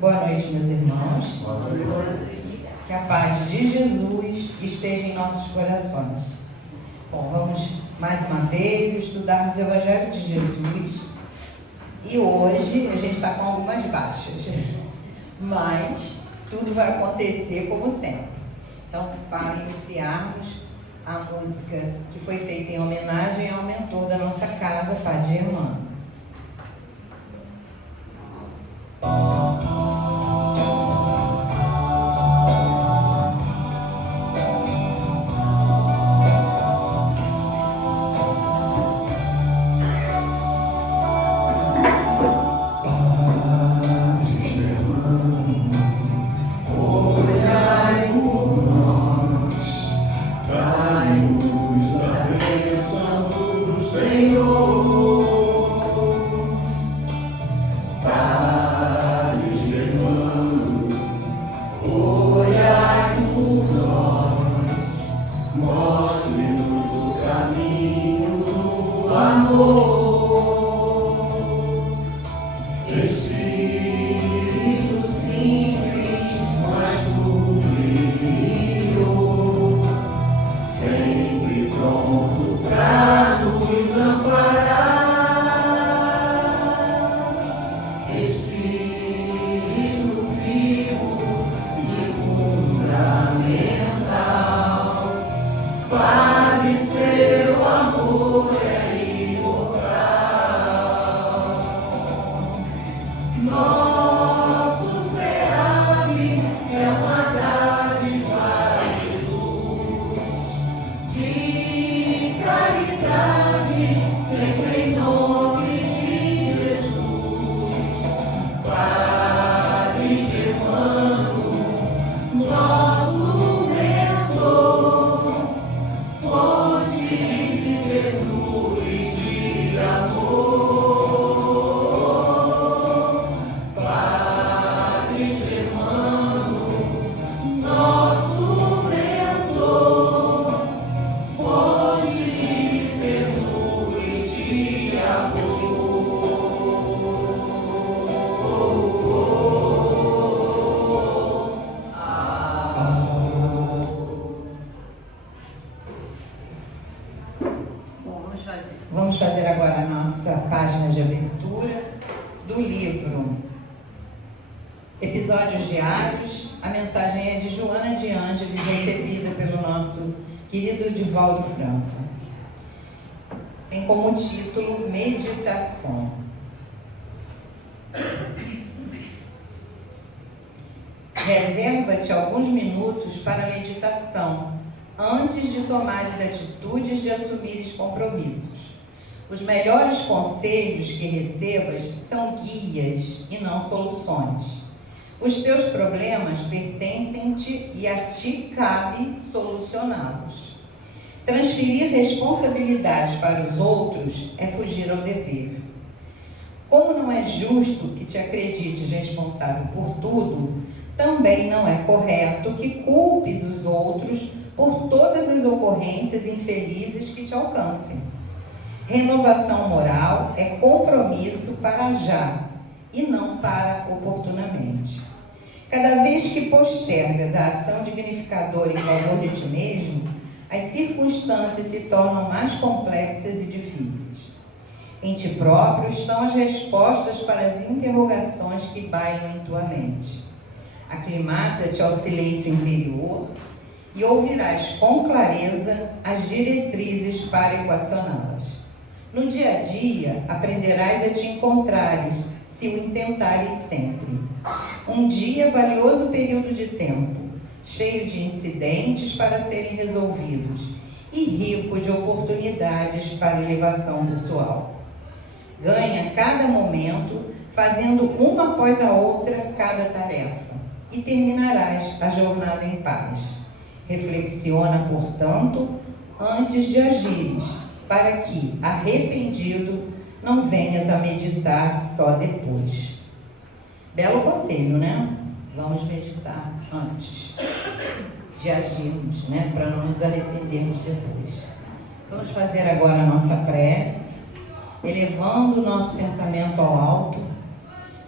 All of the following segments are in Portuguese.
Boa noite, meus irmãos. Boa noite. Que a paz de Jesus esteja em nossos corações. Bom, vamos mais uma vez estudar o Evangelho de Jesus. E hoje a gente está com algumas baixas, mas tudo vai acontecer como sempre. Então, para iniciarmos a música que foi feita em homenagem ao mentor da nossa casa, Padre Germano. Vamos fazer agora a nossa página de abertura do livro Episódios Diários. A mensagem é de Joana de Ângeles, recebida pelo nosso querido Divaldo Franco. Tem como título Meditação. Reserva-te alguns minutos para a meditação, antes de tomares atitudes de assumires compromissos. Os melhores conselhos que recebas são guias e não soluções. Os teus problemas pertencem-te e a ti cabe solucioná-los. Transferir responsabilidades para os outros é fugir ao dever. Como não é justo que te acredites responsável por tudo, também não é correto que culpes os outros por todas as ocorrências infelizes que te alcancem. Renovação moral é compromisso para já e não para oportunamente. Cada vez que postergas a ação dignificadora em favor de ti mesmo, as circunstâncias se tornam mais complexas e difíceis. Em ti próprio estão as respostas para as interrogações que bailem em tua mente. Aclimata-te ao silêncio interior e ouvirás com clareza as diretrizes para equacioná-las. No dia a dia, aprenderás a te encontrares, se o intentares sempre. Um dia, valioso período de tempo, cheio de incidentes para serem resolvidos e rico de oportunidades para elevação pessoal. Ganha cada momento, fazendo uma após a outra cada tarefa, e terminarás a jornada em paz. Reflexiona, portanto, antes de agires, para que, arrependido, não venhas a meditar só depois. Belo conselho, né? Vamos meditar antes de agirmos, né? Para não nos arrependermos depois. Vamos fazer agora a nossa prece, elevando o nosso pensamento ao alto,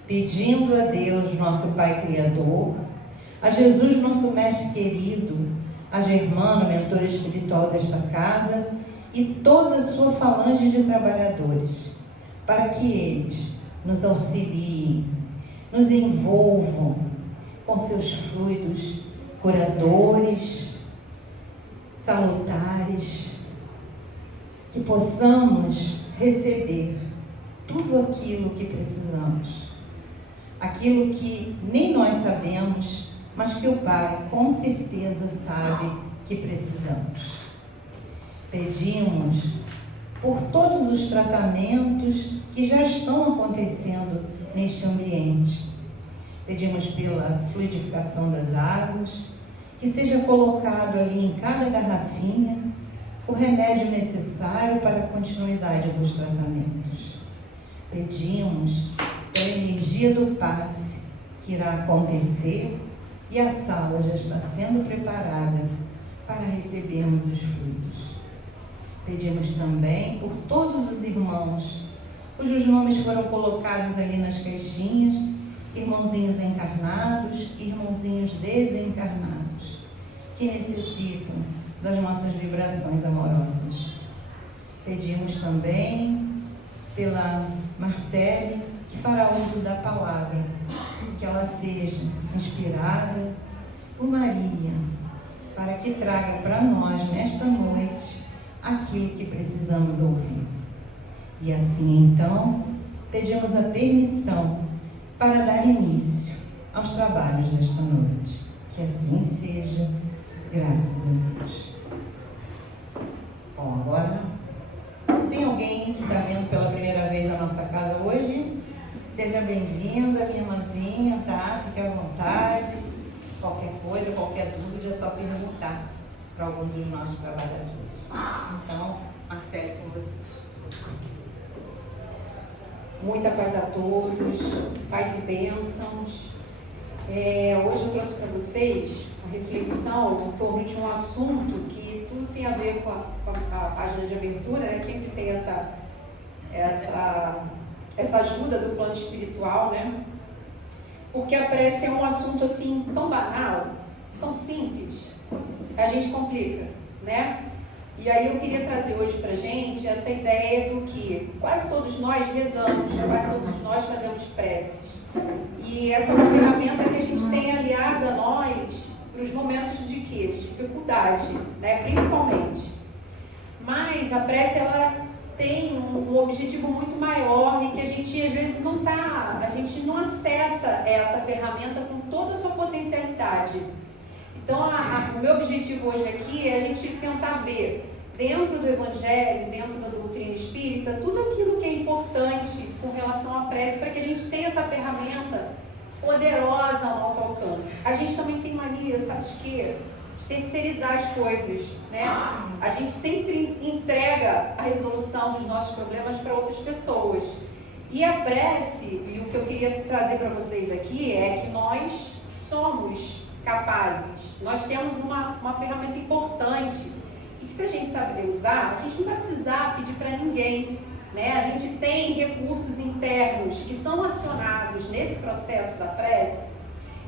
pedindo a Deus, nosso Pai Criador, a Jesus, nosso Mestre querido, a Germano, mentor espiritual desta casa, e toda a sua falange de trabalhadores, para que eles nos auxiliem, nos envolvam com seus fluidos curadores, salutares, que possamos receber tudo aquilo que precisamos, aquilo que nem nós sabemos, mas que o Pai com certeza sabe que precisamos. Pedimos por todos os tratamentos que já estão acontecendo neste ambiente. Pedimos pela fluidificação das águas, que seja colocado ali em cada garrafinha o remédio necessário para a continuidade dos tratamentos. Pedimos pela energia do passe que irá acontecer e a sala já está sendo preparada para recebermos os fluidos. Pedimos também por todos os irmãos cujos nomes foram colocados ali nas caixinhas, irmãozinhos encarnados, irmãozinhos desencarnados, que necessitam das nossas vibrações amorosas. Pedimos também pela Marcele, que fará uso da palavra, que ela seja inspirada por Maria, para que traga para nós, nesta noite, aquilo que precisamos ouvir. E assim, então, pedimos a permissão para dar início aos trabalhos desta noite. Que assim seja, graças a Deus. Bom, agora, tem alguém que está vendo pela primeira vez a nossa casa hoje? Seja bem-vinda, minha irmãzinha, tá? Fique à vontade. Qualquer coisa, qualquer dúvida, é só perguntar para algum dos nossos trabalhadores. Então, Marcele, com vocês. Muita paz a todos, paz e bênçãos. Hoje eu trouxe para vocês uma reflexão em torno de um assunto que tudo tem a ver com a página de abertura, né? Sempre tem essa ajuda do plano espiritual, né? Porque a prece é um assunto assim tão banal, tão simples, a gente complica, né? E aí eu queria trazer hoje pra gente essa ideia do que quase todos nós rezamos, quase todos nós fazemos preces. E essa é uma ferramenta que a gente tem aliada a nós para os momentos de quê? De dificuldade, né? Principalmente. Mas a prece, ela tem um objetivo muito maior e que a gente às vezes a gente não acessa essa ferramenta com toda a sua potencialidade. Então, o meu objetivo hoje aqui é a gente tentar ver dentro do Evangelho, dentro da doutrina espírita, tudo aquilo que é importante com relação à prece, para que a gente tenha essa ferramenta poderosa ao nosso alcance. A gente também tem mania, sabe de quê? De terceirizar as coisas, né? A gente sempre entrega a resolução dos nossos problemas para outras pessoas. E a prece, e o que eu queria trazer para vocês aqui é que nós somos capazes, nós temos uma ferramenta importante e que se a gente saber usar, a gente não vai precisar pedir para ninguém, né? A gente tem recursos internos que são acionados nesse processo da prece,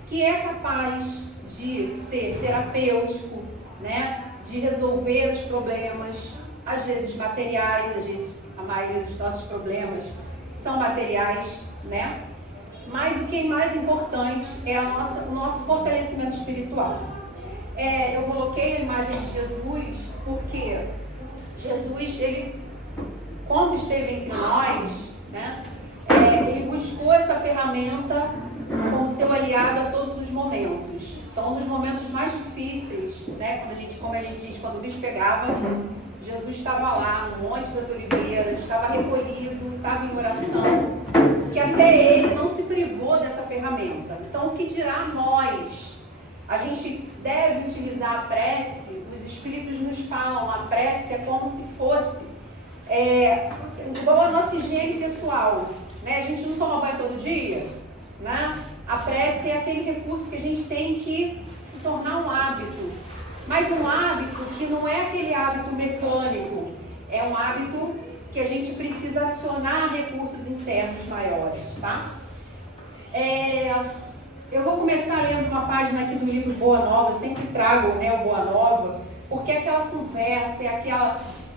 que é capaz de ser terapêutico, né? De resolver os problemas, às vezes materiais, às vezes a maioria dos nossos problemas são materiais, né? Mas o que é mais importante é o nosso fortalecimento espiritual. Eu coloquei a imagem de Jesus porque Jesus, ele, quando esteve entre nós, né, ele buscou essa ferramenta como seu aliado a todos os momentos. Então, nos momentos mais difíceis, né, como a gente diz, quando o bicho pegava, Jesus estava lá no Monte das Oliveiras, estava recolhido, estava em oração, que até ele não se privou dessa ferramenta. Então, o que dirá nós? A gente deve utilizar a prece, os espíritos nos falam, a prece é como se fosse igual a nossa higiene pessoal, né? A gente não toma banho todo dia, né? A prece é aquele recurso que a gente tem que se tornar um hábito, mas um hábito que não é aquele hábito mecânico, é um hábito que a gente precisa acionar recursos internos maiores, tá? Eu vou começar lendo uma página aqui do livro Boa Nova. Eu sempre trago, né, o Boa Nova, porque aquela conversa,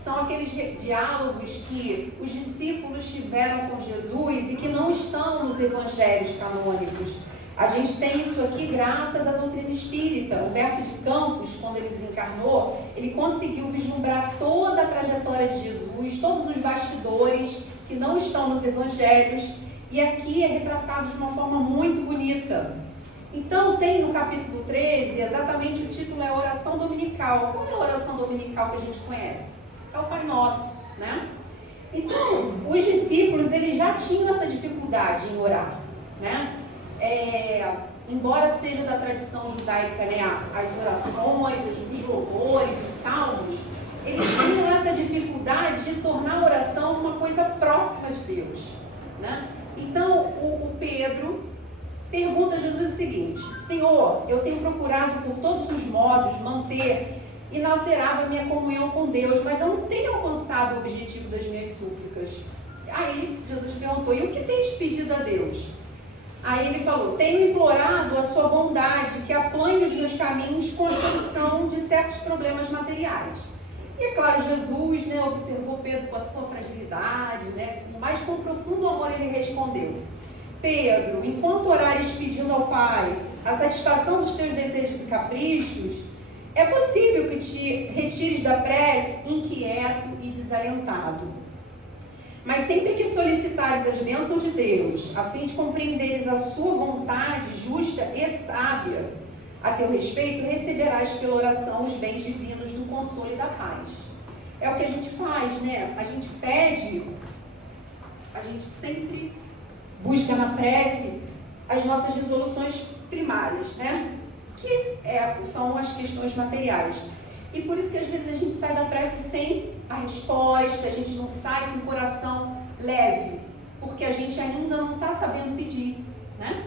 são aqueles diálogos que os discípulos tiveram com Jesus e que não estão nos evangelhos canônicos. A gente tem isso aqui graças à doutrina espírita. Humberto de Campos, quando ele desencarnou, ele conseguiu vislumbrar toda a trajetória de Jesus, todos os bastidores que não estão nos evangelhos, e aqui é retratado de uma forma muito bonita. Então tem no capítulo 13, exatamente o título é Oração Dominical. Qual é a oração dominical que a gente conhece? É o Pai Nosso, né? Então, os discípulos, eles já tinham essa dificuldade em orar, né? Embora seja da tradição judaica, né, as orações, os louvores, os salmos, eles tinham essa dificuldade de tornar a oração uma coisa próxima de Deus, né? Então, o Pedro pergunta a Jesus o seguinte: Senhor, eu tenho procurado por todos os modos manter inalterável a minha comunhão com Deus, mas eu não tenho alcançado o objetivo das minhas súplicas. Aí Jesus perguntou: e o que tens pedido a Deus? Aí ele falou: tenho implorado a sua bondade, que aplane os meus caminhos com a solução de certos problemas materiais. E é claro, Jesus, né, observou Pedro com a sua fragilidade, né, mas com profundo amor ele respondeu: Pedro, enquanto orares pedindo ao Pai a satisfação dos teus desejos e caprichos, é possível que te retires da prece inquieto e desalentado. Mas sempre que solicitares as bênçãos de Deus, a fim de compreenderes a sua vontade justa e sábia, a teu respeito, receberás pela oração os bens divinos do consolo e da paz. É o que a gente faz, né? A gente pede, a gente sempre busca na prece as nossas resoluções primárias, né? Que são as questões materiais. E por isso que às vezes a gente sai da prece sem a resposta, a gente não sai com o coração leve, porque a gente ainda não está sabendo pedir, né?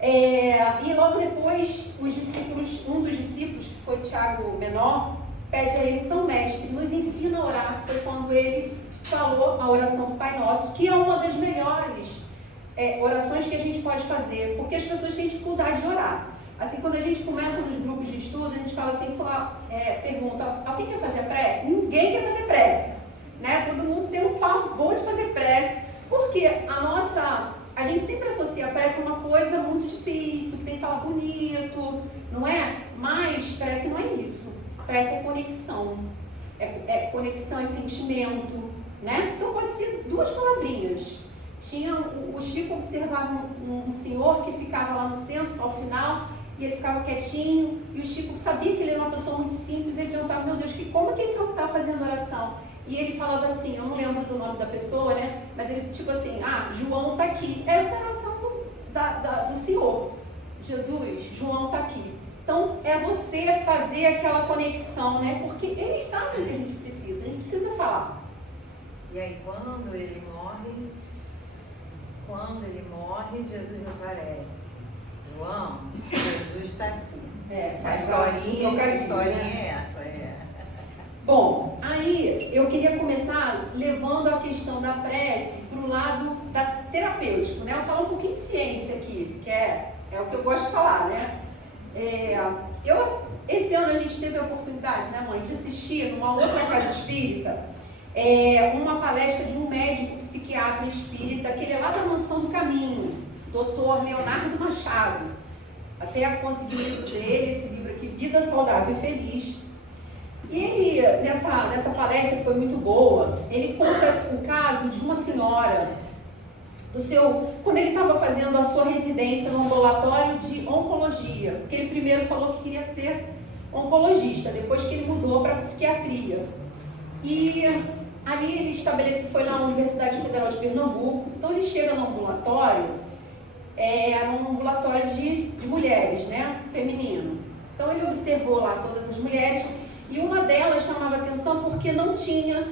E logo depois, um dos discípulos, que foi Tiago Menor, pede a ele: então, mestre, nos ensina a orar. Foi quando ele falou a oração do Pai Nosso, que é uma das melhores orações que a gente pode fazer, porque as pessoas têm dificuldade de orar. Assim, quando a gente começa nos grupos de estudo, a gente fala assim, pergunta: alguém quer fazer prece? Ninguém quer fazer prece, né? Todo mundo tem um pavor de fazer prece, porque a gente sempre associa a prece a uma coisa muito difícil, que tem que falar bonito, não é? Mas prece não é isso. Prece é conexão. Conexão, é sentimento, né? Então pode ser duas palavrinhas. O Chico observava um senhor que ficava lá no centro, ao final, e ele ficava quietinho, e o Chico sabia que ele era uma pessoa muito simples, e ele perguntava: meu Deus, como que esse homem está fazendo oração? E ele falava assim, eu não lembro do nome da pessoa, né? Mas ele, tipo assim, João está aqui. Essa é a oração do Senhor. Jesus, João está aqui. Então, é você fazer aquela conexão, né? Porque eles sabem o que a gente precisa falar. E aí, quando ele morre, Jesus aparece. João, Jesus está aqui. A historinha é essa. Bom, aí eu queria começar levando a questão da prece para o lado terapêutico, né? Eu vou falar um pouquinho de ciência aqui, que é o que eu gosto de falar, né? Esse ano a gente teve a oportunidade, né, mãe, de assistir numa outra casa espírita uma palestra de um médico psiquiatra espírita, que ele é lá da Mansão do Caminho, Dr. Leonardo Machado. Até consegui o livro dele, esse livro aqui, Vida Saudável e Feliz. E ele, nessa palestra, que foi muito boa, ele conta o caso de uma senhora, quando ele estava fazendo a sua residência no ambulatório de oncologia, porque ele primeiro falou que queria ser oncologista, depois que ele mudou para psiquiatria. E ali ele foi na Universidade Federal de Pernambuco. Então ele chega no ambulatório, era um ambulatório de mulheres, né, feminino. Então ele observou lá todas as mulheres, e uma delas chamava atenção porque não tinha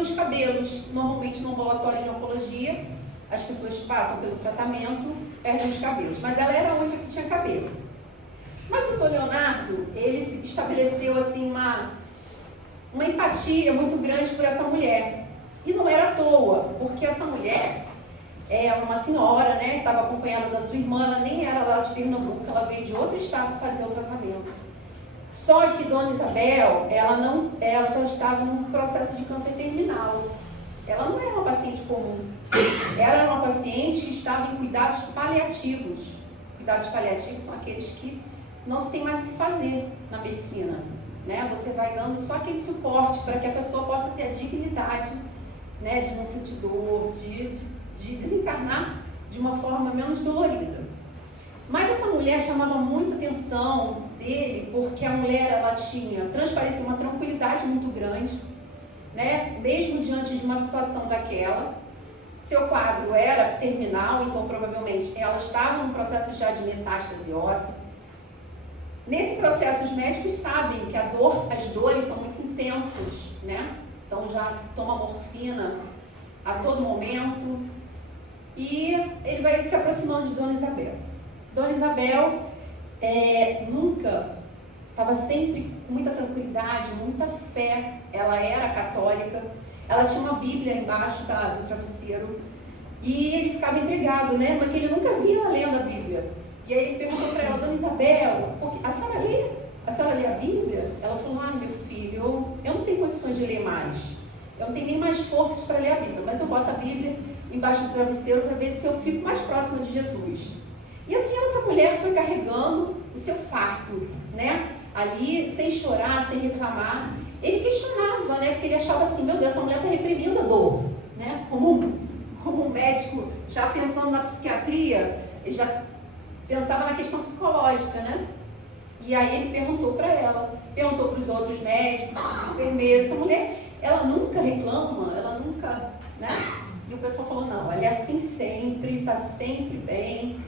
os cabelos. Normalmente no ambulatório de oncologia, as pessoas passam pelo tratamento, perdem os cabelos, mas ela era a única que tinha cabelo. Mas o Dr. Leonardo, ele estabeleceu assim uma empatia muito grande por essa mulher. E não era à toa, porque essa mulher uma senhora, né, que estava acompanhada da sua irmã, ela nem era lá de Pernambuco, ela veio de outro estado fazer o tratamento. Só que Dona Isabel, ela já estava num processo de câncer terminal. Ela não era uma paciente comum. Ela era uma paciente que estava em cuidados paliativos. Cuidados paliativos são aqueles que não se tem mais o que fazer na medicina, né? Você vai dando só aquele suporte para que a pessoa possa ter a dignidade, né, de não sentir dor, de desencarnar de uma forma menos dolorida. Mas essa mulher chamava muita atenção dele porque a mulher, ela transparecia uma tranquilidade muito grande, né? Mesmo diante de uma situação daquela. Seu quadro era terminal, então provavelmente ela estava num processo já de metástase óssea. Nesse processo, os médicos sabem que as dores são muito intensas, né? Então já se toma morfina a todo momento. E ele vai se aproximando de Dona Isabel. Dona Isabel estava sempre com muita tranquilidade, muita fé. Ela era católica, ela tinha uma Bíblia embaixo do travesseiro e ele ficava intrigado, né? Mas ele nunca via ela lendo a Bíblia. E aí ele perguntou para ela: Dona Isabel, a senhora lê? A senhora lê a Bíblia? Ela falou: meu filho, eu não tenho condições de ler mais. Eu não tenho nem mais forças para ler a Bíblia, mas eu boto a Bíblia embaixo do travesseiro para ver se eu fico mais próxima de Jesus. E assim essa mulher foi carregando o seu fardo, né? Ali, sem chorar, sem reclamar. Ele questionava, né? Porque ele achava assim: meu Deus, essa mulher está reprimindo a dor, né? Como um médico, já pensando na psiquiatria, ele já pensava na questão psicológica, né? E aí ele perguntou para ela, perguntou para os outros médicos, enfermeiros: essa mulher, ela nunca reclama, ela nunca, né? E o pessoal falou: não, ela é assim sempre, está sempre bem.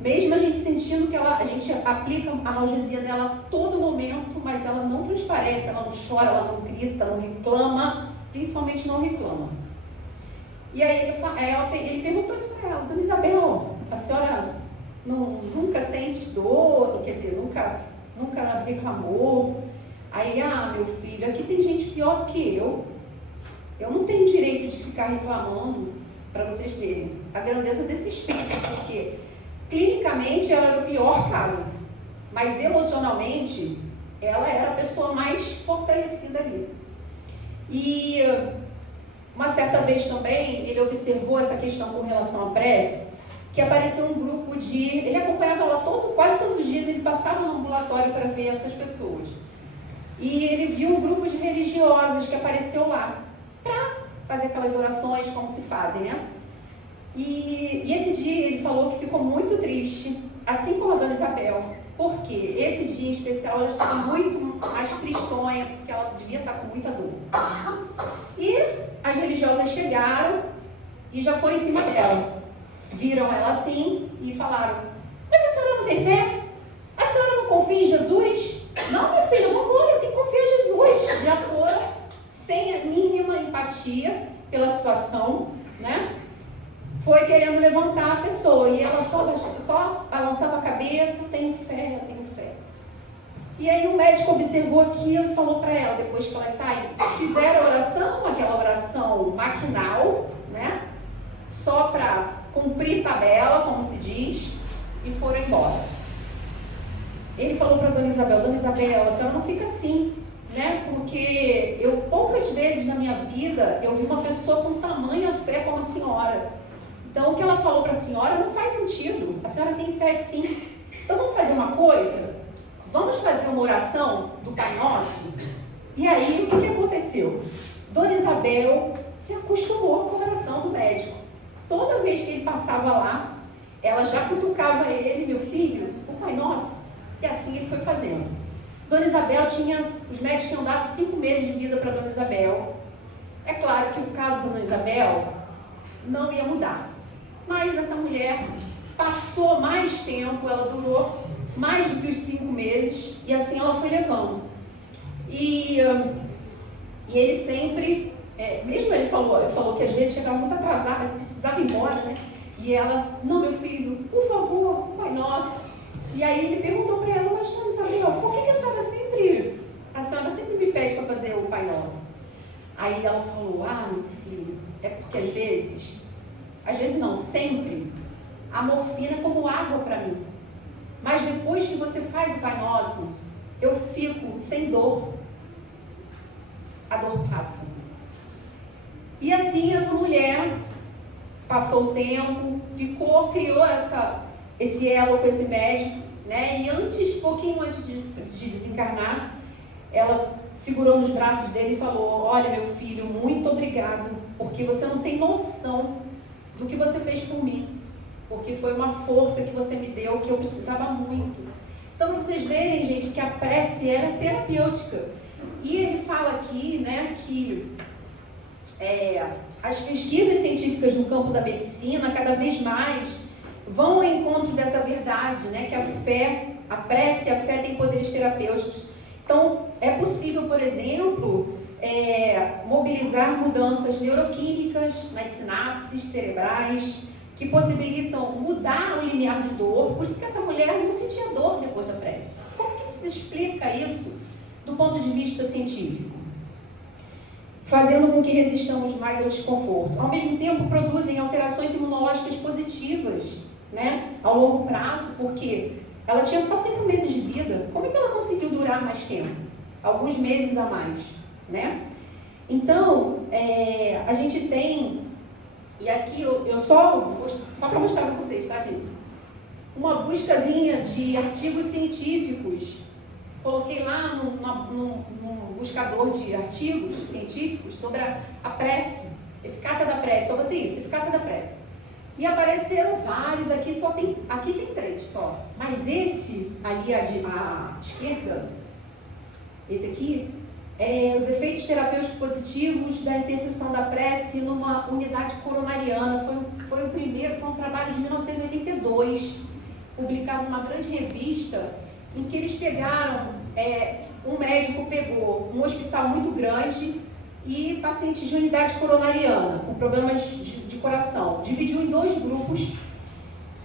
Mesmo a gente sentindo que a gente aplica a analgesia nela a todo momento, mas ela não transparece, ela não chora, ela não grita, não reclama, principalmente não reclama. E aí ele perguntou isso para ela: Dona Isabel, a senhora nunca sente dor, quer dizer, nunca reclamou? Aí, meu filho, aqui tem gente pior do que eu. Eu não tenho direito de ficar reclamando, para vocês verem a grandeza desse espírito, porque clinicamente ela era o pior caso, mas emocionalmente ela era a pessoa mais fortalecida ali. E uma certa vez também ele observou essa questão com relação à prece, que apareceu um grupo ele acompanhava ela quase todos os dias, ele passava no ambulatório para ver essas pessoas. E ele viu um grupo de religiosas que apareceu lá, para fazer aquelas orações como se fazem, né? E esse dia ele falou que ficou muito triste, assim como a Dona Isabel, porque esse dia em especial ela estava muito mais tristonha, porque ela devia estar com muita dor. E as religiosas chegaram e já foram em cima dela. Viram ela assim e falaram: mas a senhora não tem fé? A senhora não confia em Jesus? Não, minha filha, vamos embora, eu tenho que confiar em Jesus. Já foram sem a mínima empatia pela situação, né? Foi querendo levantar a pessoa e ela só balançava a cabeça: eu tenho fé, eu tenho fé. E aí o médico observou aquilo e falou para ela, depois que elas saíram, fizeram a oração, aquela oração maquinal, né? Só para cumprir tabela, como se diz, e foram embora. Ele falou para Dona Isabel: Dona Isabel, a senhora não fica assim, né? Porque eu poucas vezes na minha vida eu vi uma pessoa com tamanha fé como a senhora. Então, o que ela falou para a senhora não faz sentido. A senhora tem fé sim. Então, vamos fazer uma coisa? Vamos fazer uma oração do Pai Nosso? E aí, o que aconteceu? Dona Isabel se acostumou com a oração do médico. Toda vez que ele passava lá, ela já cutucava ele: meu filho, o Pai Nosso. E assim ele foi fazendo. Dona Isabel os médicos tinham dado 5 meses de vida para Dona Isabel. É claro que o caso da Dona Isabel não ia mudar. Mas essa mulher passou mais tempo, ela durou mais do que os 5 meses, e assim ela foi levando. E ele sempre, mesmo ele falou que às vezes chegava muito atrasada, precisava ir embora, né? E ela: não, meu filho, por favor, Pai Nosso. E aí ele perguntou para ela: mas Dona Isabel, por que a senhora sempre me pede para fazer o Pai Nosso? Aí ela falou: meu filho, é porque às vezes às vezes não, sempre, a morfina é como água para mim. Mas depois que você faz o Pai Nosso, eu fico sem dor. A dor passa. E assim essa mulher passou o tempo, criou esse elo com esse médico, né? E pouquinho antes de desencarnar, ela segurou nos braços dele e falou: olha, meu filho, muito obrigado, porque você não tem noção do que você fez por mim, porque foi uma força que você me deu que eu precisava muito. Então, para vocês verem, gente, que a prece ela é terapêutica. E ele fala aqui, né, que as pesquisas científicas no campo da medicina cada vez mais vão ao encontro dessa verdade, né, que a prece e a fé têm poderes terapêuticos. Então, é possível, por exemplo, mobilizar mudanças neuroquímicas nas sinapses cerebrais, que possibilitam mudar o limiar de dor. Por isso que essa mulher não sentia dor depois da prece. Como que se explica isso do ponto de vista científico? Fazendo com que resistamos mais ao desconforto. Ao mesmo tempo, produzem alterações imunológicas positivas, né, ao longo prazo, porque ela tinha só 5 meses de vida. Como é que ela conseguiu durar mais tempo? Alguns meses a mais, né? Então, a gente tem, e aqui eu só para mostrar para vocês, tá, gente? Uma buscazinha de artigos científicos. Coloquei lá num buscador de artigos científicos sobre a prece, eficácia da prece. Eu botei isso, eficácia da prece. E apareceram vários, aqui tem 3 só. Mas esse ali, à esquerda, esse aqui, os efeitos terapêuticos positivos da intercessão da prece numa unidade coronariana. Foi um trabalho de 1982, publicado numa grande revista, em que eles pegaram, um médico pegou um hospital muito grande e pacientes de unidade coronariana, com problemas de coração. Dividiu em 2 grupos.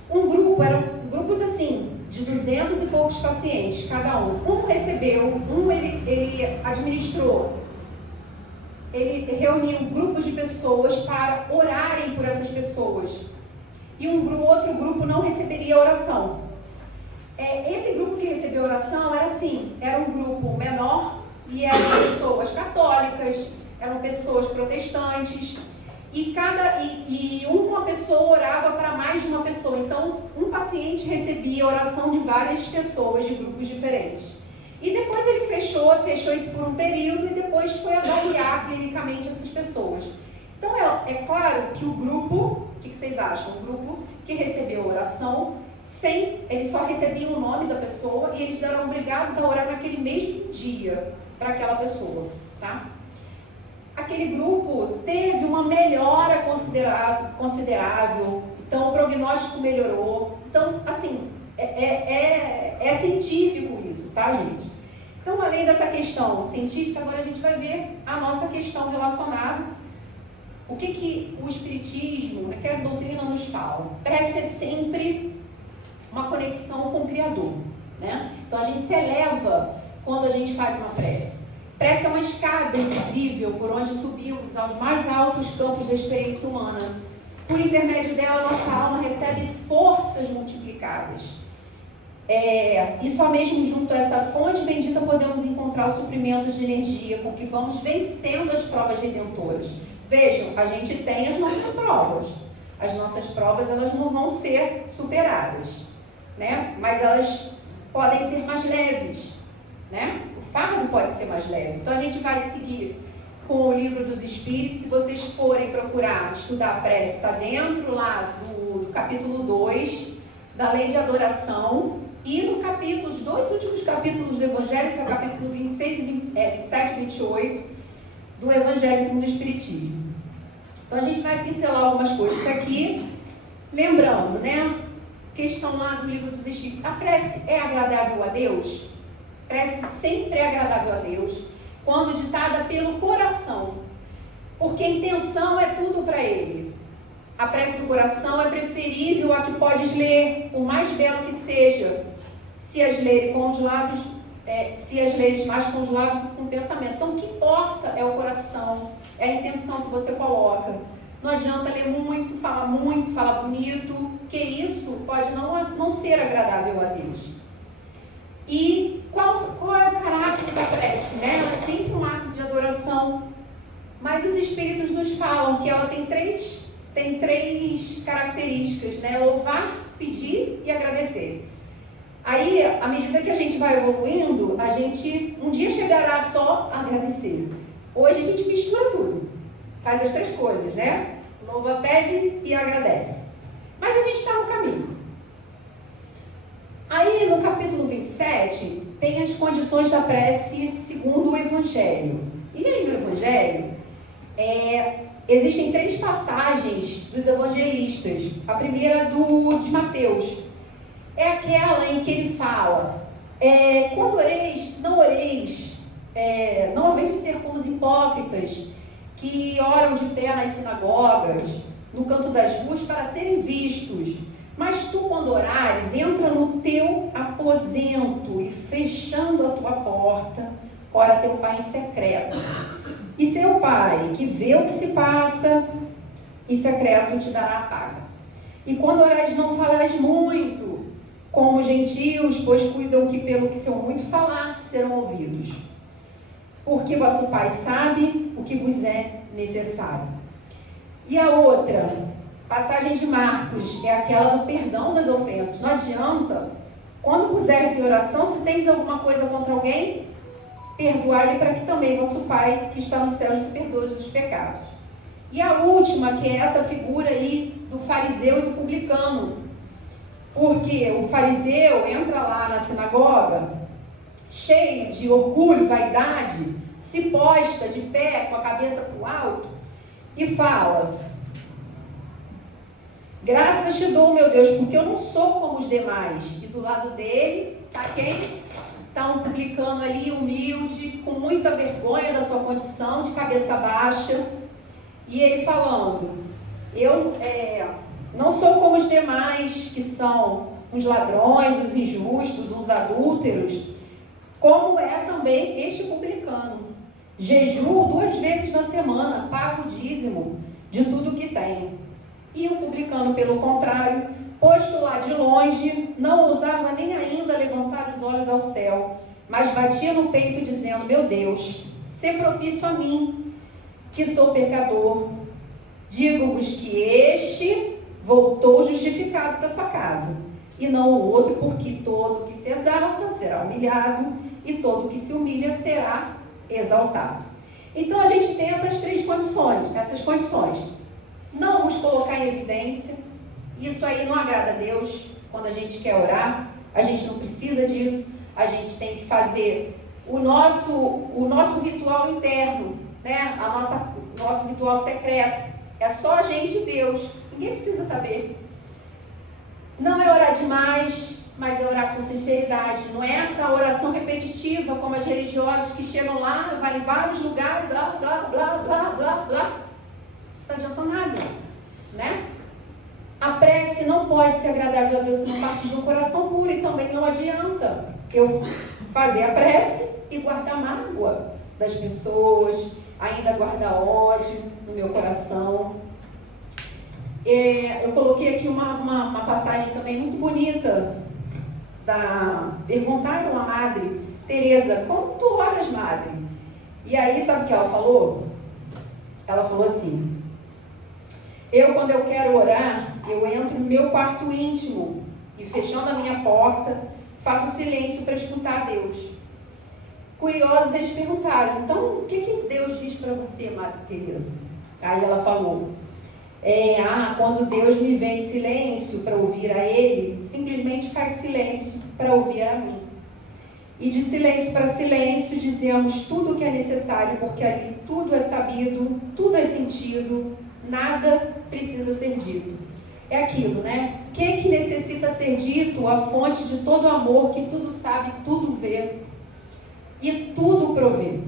Um grupo, eram grupos assim, de 200 e poucos pacientes, cada um. Um recebeu, ele administrou, ele reuniu grupos de pessoas para orarem por essas pessoas. E outro grupo não receberia oração. Esse grupo que recebeu oração era um grupo menor e eram pessoas católicas, eram pessoas protestantes, e uma pessoa orava para mais de uma pessoa. Então, um paciente recebia oração de várias pessoas de grupos diferentes. E depois ele fechou isso por um período e depois foi avaliar clinicamente essas pessoas. Então, é claro que o grupo, o que vocês acham? O grupo que recebeu oração, eles só recebiam o nome da pessoa e eles eram obrigados a orar naquele mesmo dia para aquela pessoa, tá? Aquele grupo teve uma melhora considerável, então o prognóstico melhorou. Então, assim, é científico isso, tá, gente? Então, além dessa questão científica, agora a gente vai ver a nossa questão relacionada. O que o Espiritismo, que a doutrina nos fala? Prece é sempre uma conexão com o Criador, né? Então a gente se eleva quando a gente faz uma prece. Prece é uma escada invisível por onde subimos aos mais altos campos da experiência humana. Por intermédio dela, nossa alma recebe forças multiplicadas. E só mesmo junto a essa fonte bendita podemos encontrar o suprimento de energia com que vamos vencendo as provas redentoras. Vejam, a gente tem as nossas provas. As nossas provas, elas não vão ser superadas, né? Mas elas podem ser mais leves, né? O fardo pode ser mais leve. Então a gente vai seguir com o Livro dos Espíritos. Se vocês forem procurar estudar a prece, está dentro lá do capítulo 2 da Lei de Adoração e no capítulo, os 2 últimos capítulos do Evangelho, que é o capítulo 26, 27 e 28 do Evangelho segundo o Espiritismo. Então a gente vai pincelar algumas coisas aqui, lembrando, né? Questão lá do Livro dos Espíritos. A prece é agradável a Deus? A prece sempre é agradável a Deus quando ditada pelo coração, porque a intenção é tudo para Ele. A prece do coração é preferível à que podes ler, por mais belo que seja, se as leres com os lábios, se as leres mais com os lábios do que com o pensamento. Então, o que importa é o coração, é a intenção que você coloca, Não adianta ler muito, falar bonito, que isso pode não ser agradável a Deus. E qual é o caráter da prece, né? Ela é sempre um ato de adoração, mas os Espíritos nos falam que ela tem três características, né? Louvar, pedir e agradecer. Aí, à medida que a gente vai evoluindo, a gente um dia chegará só a agradecer. Hoje a gente mistura tudo, faz as três coisas, né? Louva, pede e agradece. Mas a gente está no caminho. Aí, no capítulo 27, tem as condições da prece segundo o Evangelho. E aí, no Evangelho, existem 3 passagens dos evangelistas. A primeira de Mateus. É aquela em que ele fala, quando oreis, não haveis de ser como os hipócritas, que oram de pé nas sinagogas, no canto das ruas, para serem vistos. Mas tu, quando orares, entra no teu aposento e fechando a tua porta, ora teu Pai em secreto. E seu Pai, que vê o que se passa, em secreto te dará a paga. E quando orares, não falares muito, como os gentios, pois cuidam que pelo que seu muito falar, serão ouvidos. Porque vosso Pai sabe o que vos é necessário. E a outra passagem de Marcos é aquela do perdão das ofensas. Não adianta, quando puseres em oração, se tens alguma coisa contra alguém, perdoai-lhe, para que também vosso Pai, que está no céu, te perdoe os pecados. E a última, que é essa figura aí do fariseu e do publicano. Porque o fariseu entra lá na sinagoga, cheio de orgulho, vaidade, se posta de pé, com a cabeça para o alto, e fala: graças te dou, meu Deus, porque eu não sou como os demais. E do lado dele está quem? Está um publicano ali, humilde, com muita vergonha da sua condição, de cabeça baixa. E ele falando: eu não sou como os demais, que são uns ladrões, uns injustos, uns adúlteros, como é também este publicano. Jejuo 2 vezes na semana, pago o dízimo de tudo que tem. E o publicano, pelo contrário, posto lá de longe, não ousava nem ainda levantar os olhos ao céu, mas batia no peito dizendo: meu Deus, sê propício a mim, que sou pecador. Digo-vos que este voltou justificado para sua casa, e não o outro, porque todo que se exalta será humilhado, e todo que se humilha será exaltado. Então a gente tem essas 3 condições. Não vos colocar em evidência. Isso aí não agrada a Deus. Quando a gente quer orar, a gente não precisa disso. A gente tem que fazer o nosso ritual interno, né? O nosso ritual secreto. É só a gente e Deus. Ninguém precisa saber. Não é orar demais, mas é orar com sinceridade. Não é essa oração repetitiva, como as religiosas que chegam lá, vai em vários lugares, blá, blá, blá, blá, blá, blá. Não adianta nada, né? A prece não pode ser agradável a Deus se não partir de um coração puro, e também não adianta eu fazer a prece e guardar mágoa das pessoas, ainda guardar ódio no meu coração. Eu coloquei aqui uma passagem também muito bonita. Perguntaram à Madre Teresa: como tu oras, Madre? E aí, sabe o que ela falou? Ela falou assim: quando eu quero orar, eu entro no meu quarto íntimo e, fechando a minha porta, faço silêncio para escutar a Deus. Curiosos, eles perguntaram: então, o que Deus diz para você, Madre Teresa? Aí ela falou: quando Deus me vê em silêncio para ouvir a Ele, simplesmente faz silêncio para ouvir a mim. E de silêncio para silêncio dizemos tudo o que é necessário, porque ali tudo é sabido, tudo é sentido, nada precisa ser dito. É aquilo, né? O que necessita ser dito? A fonte de todo amor, que tudo sabe, tudo vê e tudo provê,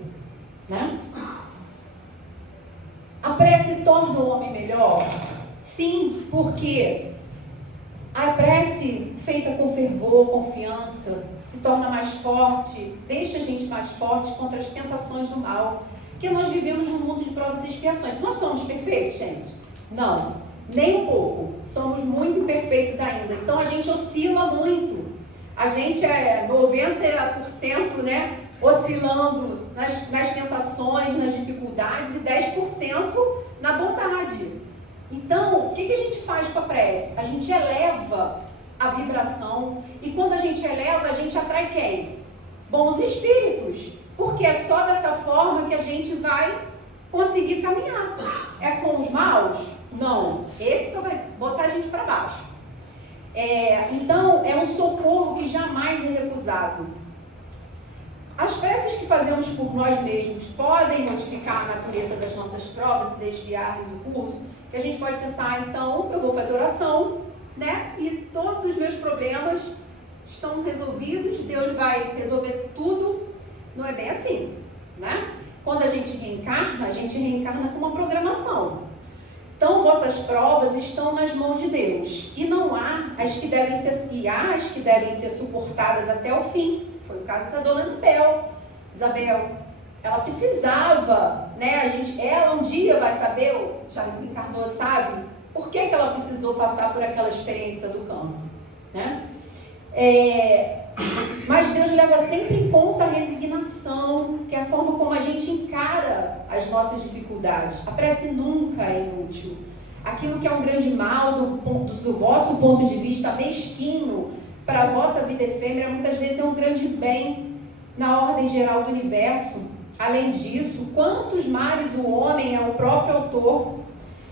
né? A prece torna o homem melhor? Sim, porque a prece feita com fervor, confiança, se torna mais forte, deixa a gente mais forte contra as tentações do mal. Porque nós vivemos num mundo de provas e expiações. Nós somos perfeitos, gente? Não, nem um pouco. Somos muito imperfeitos ainda. Então a gente oscila muito. A gente é 90%, né, oscilando nas tentações, nas dificuldades e 10% na bondade. Então, o que a gente faz com a prece? A gente eleva a vibração e quando a gente eleva, a gente atrai quem? Bons espíritos. Porque é só dessa forma que a gente vai conseguir caminhar. É com os maus? Não. Esse só vai botar a gente para baixo. Então, é um socorro que jamais é recusado. As preces que fazemos por nós mesmos podem modificar a natureza das nossas provas e desviar-nos o curso, que a gente pode pensar, então, eu vou fazer oração, né? E todos os meus problemas estão resolvidos, Deus vai resolver tudo. Não é bem assim, né? Quando a gente reencarna com uma programação. Então, vossas provas estão nas mãos de Deus. E não há as que devem ser suportadas até o fim. Foi o caso da dona Isabel. Ela precisava, né? Ela um dia vai saber, já desencarnou, sabe? Por que ela precisou passar por aquela experiência do câncer, né? Mas Deus leva sempre em conta a resignação, que é a forma como a gente encara as nossas dificuldades. A prece nunca é inútil. Aquilo que é um grande mal do vosso ponto de vista mesquinho para a vossa vida efêmera, muitas vezes é um grande bem na ordem geral do universo. Além disso, quantos males o homem é o próprio autor,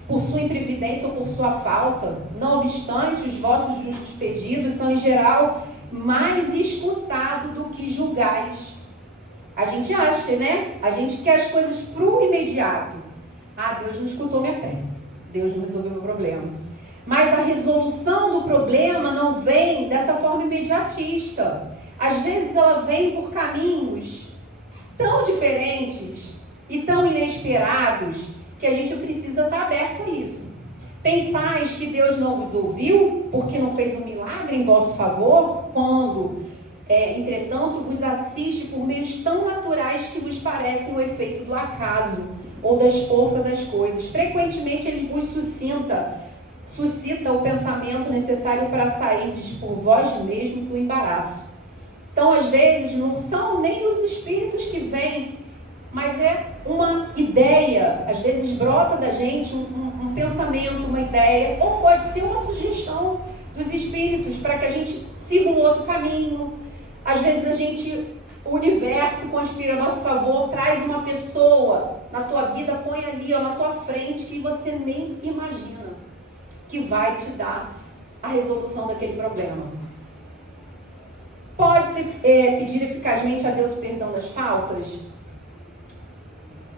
por sua imprevidência ou por sua falta. Não obstante, os vossos justos pedidos são, em geral, mais escutados do que julgais. A gente acha, né? A gente quer as coisas para o imediato. Deus não escutou minha prece. Deus não resolveu meu problema. Mas a resolução do problema não vem dessa forma imediatista. Às vezes ela vem por caminhos tão diferentes e tão inesperados que a gente precisa estar aberto a isso. Pensais que Deus não vos ouviu porque não fez um milagre em vosso favor, quando, entretanto, vos assiste por meios tão naturais que vos parecem o efeito do acaso ou das forças das coisas. Frequentemente ele vos suscita o pensamento necessário para sairdes por vós mesmo do embaraço. Então, às vezes, não são nem os espíritos que vêm, mas é uma ideia, às vezes brota da gente um pensamento, uma ideia, ou pode ser uma sugestão dos espíritos para que a gente siga um outro caminho. Às vezes o universo conspira a nosso favor, traz uma pessoa na tua vida, põe ali na tua frente que você nem imagina que vai te dar a resolução daquele problema. Pode-se pedir eficazmente a Deus o perdão das faltas?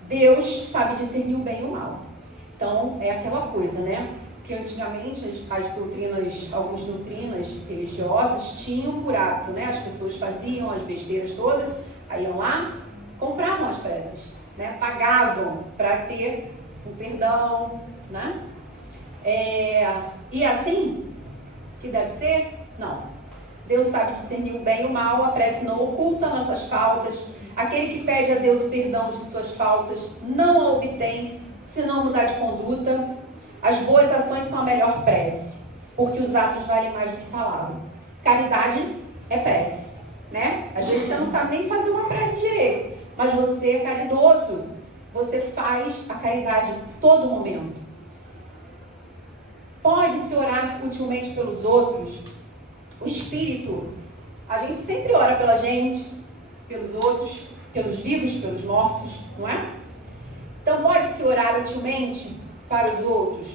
Deus sabe discernir o bem e o mal. Então, é aquela coisa, né? Que antigamente algumas doutrinas religiosas tinham por hábito, né? As pessoas faziam as besteiras todas, aí iam lá, compravam as preces, né? Pagavam para ter o perdão, né? E assim que deve ser? Não. Deus sabe discernir o bem e o mal, a prece não oculta nossas faltas. Aquele que pede a Deus o perdão de suas faltas não a obtém se não mudar de conduta. As boas ações são a melhor prece, porque os atos valem mais do que palavra. Caridade é prece, né? Às vezes você não sabe nem fazer uma prece direito, mas você é caridoso, você faz a caridade a todo momento. Pode-se orar utilmente pelos outros. O espírito, a gente sempre ora pela gente, pelos outros, pelos vivos, pelos mortos, não é? Então, pode-se orar utilmente para os outros.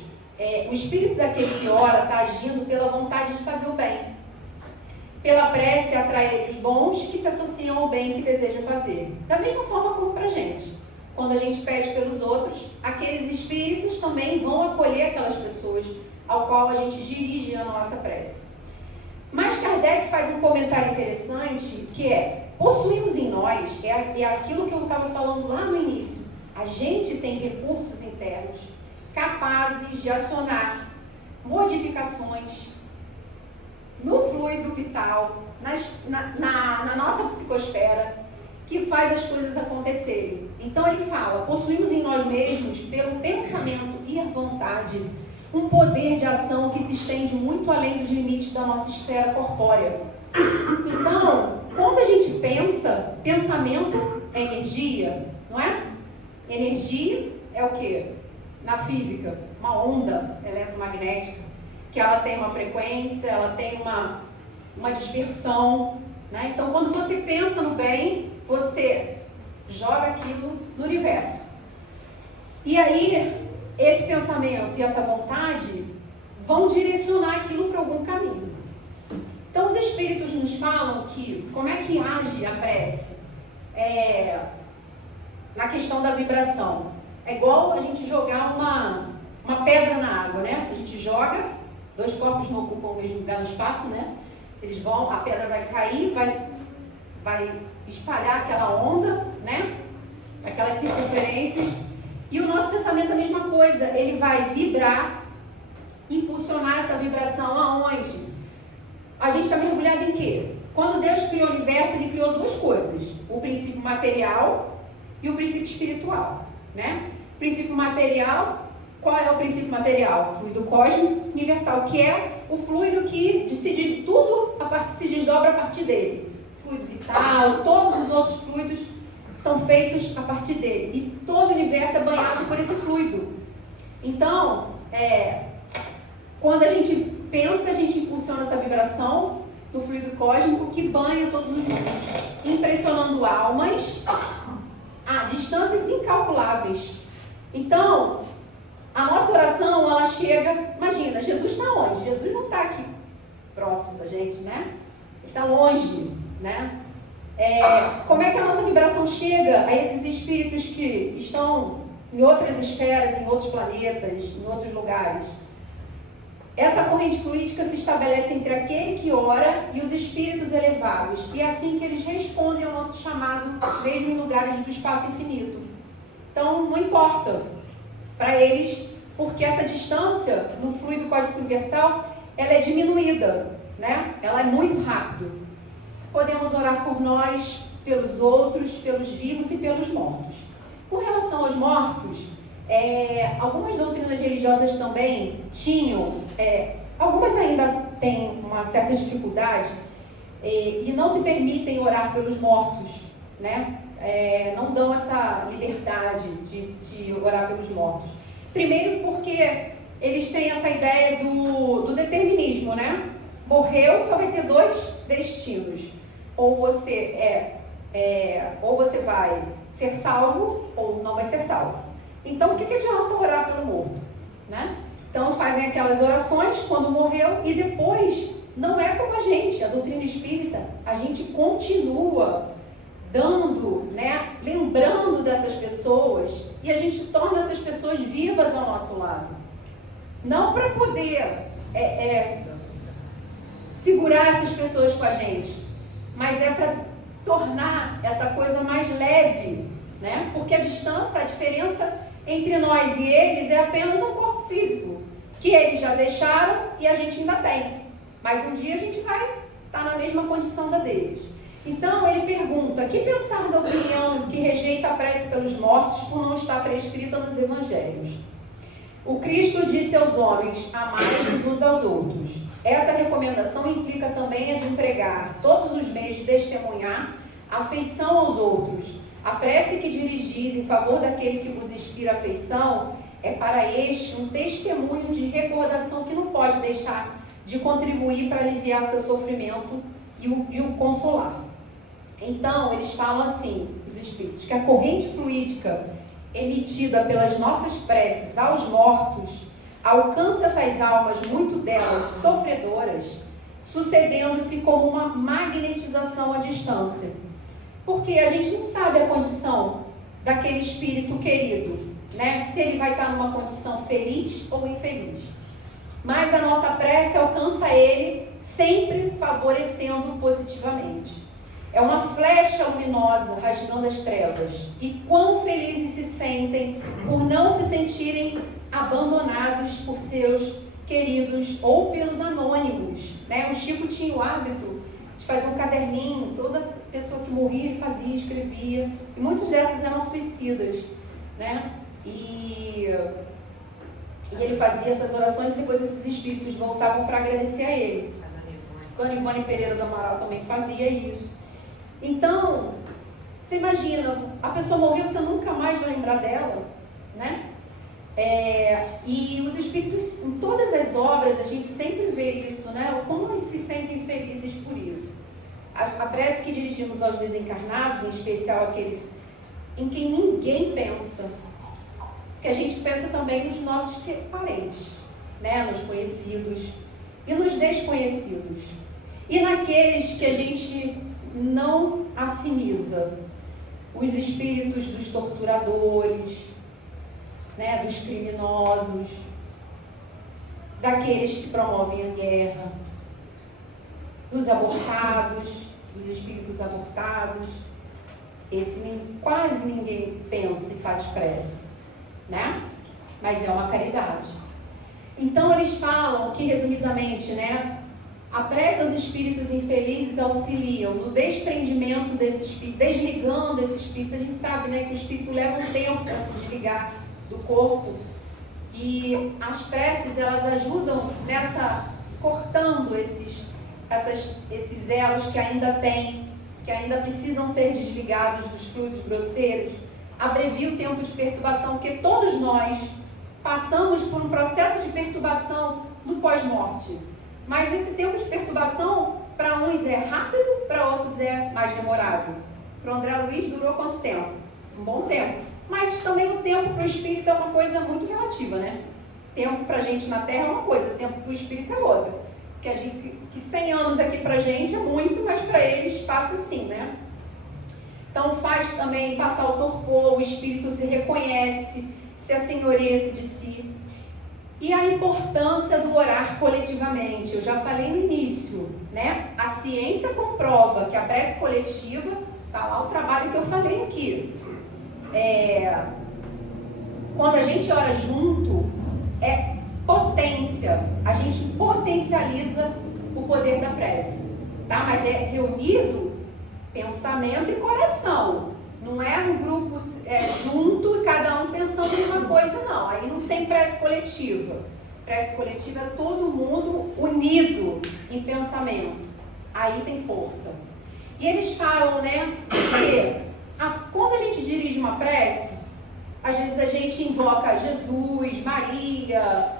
O espírito daquele que ora está agindo pela vontade de fazer o bem. Pela prece, atrai os bons que se associam ao bem que deseja fazer. Da mesma forma como para a gente. Quando a gente pede pelos outros, aqueles espíritos também vão acolher aquelas pessoas ao qual a gente dirige a nossa prece. Mas Kardec faz um comentário interessante, que possuímos em nós, é aquilo que eu estava falando lá no início, a gente tem recursos internos capazes de acionar modificações no fluido vital, na nossa psicosfera, que faz as coisas acontecerem. Então ele fala, possuímos em nós mesmos, pelo pensamento e a vontade, um poder de ação que se estende muito além dos limites da nossa esfera corpórea. Então, quando a gente pensa, pensamento é energia, não é? Energia é o quê? Na física, uma onda eletromagnética, que ela tem uma frequência, ela tem uma dispersão, né? Então, quando você pensa no bem, você joga aquilo no universo. E aí, esse pensamento e essa vontade vão direcionar aquilo para algum caminho. Então, os espíritos nos falam que, como é que age a prece na questão da vibração. É igual a gente jogar uma pedra na água, né? A gente joga, dois corpos não ocupam o mesmo lugar no espaço, né? Eles vão, a pedra vai cair, vai espalhar aquela onda, né? Aquelas circunferências. E o nosso pensamento é a mesma coisa, ele vai vibrar, impulsionar essa vibração aonde? A gente está mergulhado em quê? Quando Deus criou o universo, ele criou duas coisas, o princípio material e o princípio espiritual, né? Princípio material, qual é o princípio material? O fluido cósmico universal, que é o fluido que se desdobra a partir dele. Fluido vital, todos os outros fluidos são feitos a partir dele. E todo o universo é banhado por esse fluido. Então, quando a gente pensa, a gente impulsiona essa vibração do fluido cósmico que banha todos os mundos, impressionando almas a distâncias incalculáveis. Então, a nossa oração, ela chega... Imagina, Jesus está onde? Jesus não está aqui próximo da gente, né? Ele está longe, né? Como é que a nossa vibração chega a esses espíritos que estão em outras esferas, em outros planetas, em outros lugares? Essa corrente fluídica se estabelece entre aquele que ora e os espíritos elevados, e é assim que eles respondem ao nosso chamado, mesmo em lugares do espaço infinito. Então, não importa para eles, porque essa distância no fluido cósmico universal, ela é diminuída, né? Ela é muito rápida. Podemos orar por nós, pelos outros, pelos vivos e pelos mortos. Com relação aos mortos, algumas doutrinas religiosas também tinham, algumas ainda têm uma certa dificuldade e não se permitem orar pelos mortos, né? Não dão essa liberdade de orar pelos mortos. Primeiro porque eles têm essa ideia do determinismo, né? Morreu, só vai ter dois destinos. Ou você vai ser salvo ou não vai ser salvo. Então, o que adianta orar pelo morto, né? Então, fazem aquelas orações quando morreu e depois, não é como a doutrina espírita, a gente continua dando, né, lembrando dessas pessoas e a gente torna essas pessoas vivas ao nosso lado. Não para poder segurar essas pessoas com a gente, mas para tornar essa coisa mais leve, né? Porque a diferença entre nós e eles é apenas um corpo físico, que eles já deixaram e a gente ainda tem. Mas um dia a gente vai estar na mesma condição da deles. Então ele pergunta, que pensar da opinião que rejeita a prece pelos mortos por não estar prescrita nos evangelhos? O Cristo disse aos homens, amai-vos uns aos outros. Essa recomendação implica também a de empregar todos os meios de testemunhar afeição aos outros. A prece que dirigis em favor daquele que vos inspira afeição é para este um testemunho de recordação que não pode deixar de contribuir para aliviar seu sofrimento e o consolar. Então, eles falam assim, os espíritos, que a corrente fluídica emitida pelas nossas preces aos mortos alcança essas almas, muito delas sofredoras, sucedendo-se como uma magnetização à distância. Porque a gente não sabe a condição daquele espírito querido, né? Se ele vai estar numa condição feliz ou infeliz. Mas a nossa prece alcança ele sempre favorecendo positivamente. É uma flecha luminosa rasgando as trevas. E quão felizes se sentem por não se sentirem abandonados por seus queridos ou pelos anônimos, né? O Chico tinha o hábito de fazer um caderninho, toda pessoa que morria fazia, escrevia, e muitas dessas eram suicidas, né? E E ele fazia essas orações e depois esses espíritos voltavam para agradecer a ele. Dona Ivone Pereira do Amaral também fazia isso. Então, você imagina, a pessoa morreu, você nunca mais vai lembrar dela, né? E os espíritos, em todas as obras, a gente sempre vê isso, né? Como eles se sentem felizes por isso. A prece que dirigimos aos desencarnados, em especial aqueles em quem ninguém pensa, que a gente pensa também nos nossos parentes, né? Nos conhecidos e nos desconhecidos. E naqueles que a gente não afiniza, os espíritos dos torturadores, né, dos criminosos, daqueles que promovem a guerra, dos abortados, dos espíritos abortados. Quase ninguém pensa e faz prece, né? Mas é uma caridade. Então eles falam que, resumidamente, né, a prece aos espíritos infelizes auxiliam no desprendimento desse espírito, desligando esse espírito. A gente sabe, né, que o espírito leva um tempo para se desligar do corpo, e as preces, elas ajudam nessa, cortando esses elos que ainda tem, que ainda precisam ser desligados dos fluidos grosseiros. Abrevia o tempo de perturbação, porque todos nós passamos por um processo de perturbação no pós-morte. Mas esse tempo de perturbação, para uns é rápido, para outros é mais demorado. Para o André Luiz durou quanto tempo? Um bom tempo. Mas também o tempo para o espírito é uma coisa muito relativa, né? Tempo para a gente na Terra é uma coisa, tempo para o espírito é outra. Que 100 anos aqui para a gente é muito, mas para eles passa assim, né? Então faz também passar o torpor, o espírito se reconhece, se assenhoreia de si. E a importância do orar coletivamente. Eu já falei no início, né? A ciência comprova que a prece coletiva, tá lá o trabalho que eu falei aqui. Quando a gente ora junto, é potência. A gente potencializa o poder da prece, tá? Mas é reunido pensamento e coração. Não é um grupo junto e cada um pensando em uma coisa, não. Aí não tem prece coletiva. Prece coletiva é todo mundo unido em pensamento. Aí tem força. E eles falam, né, que quando a gente dirige uma prece, às vezes a gente invoca Jesus, Maria,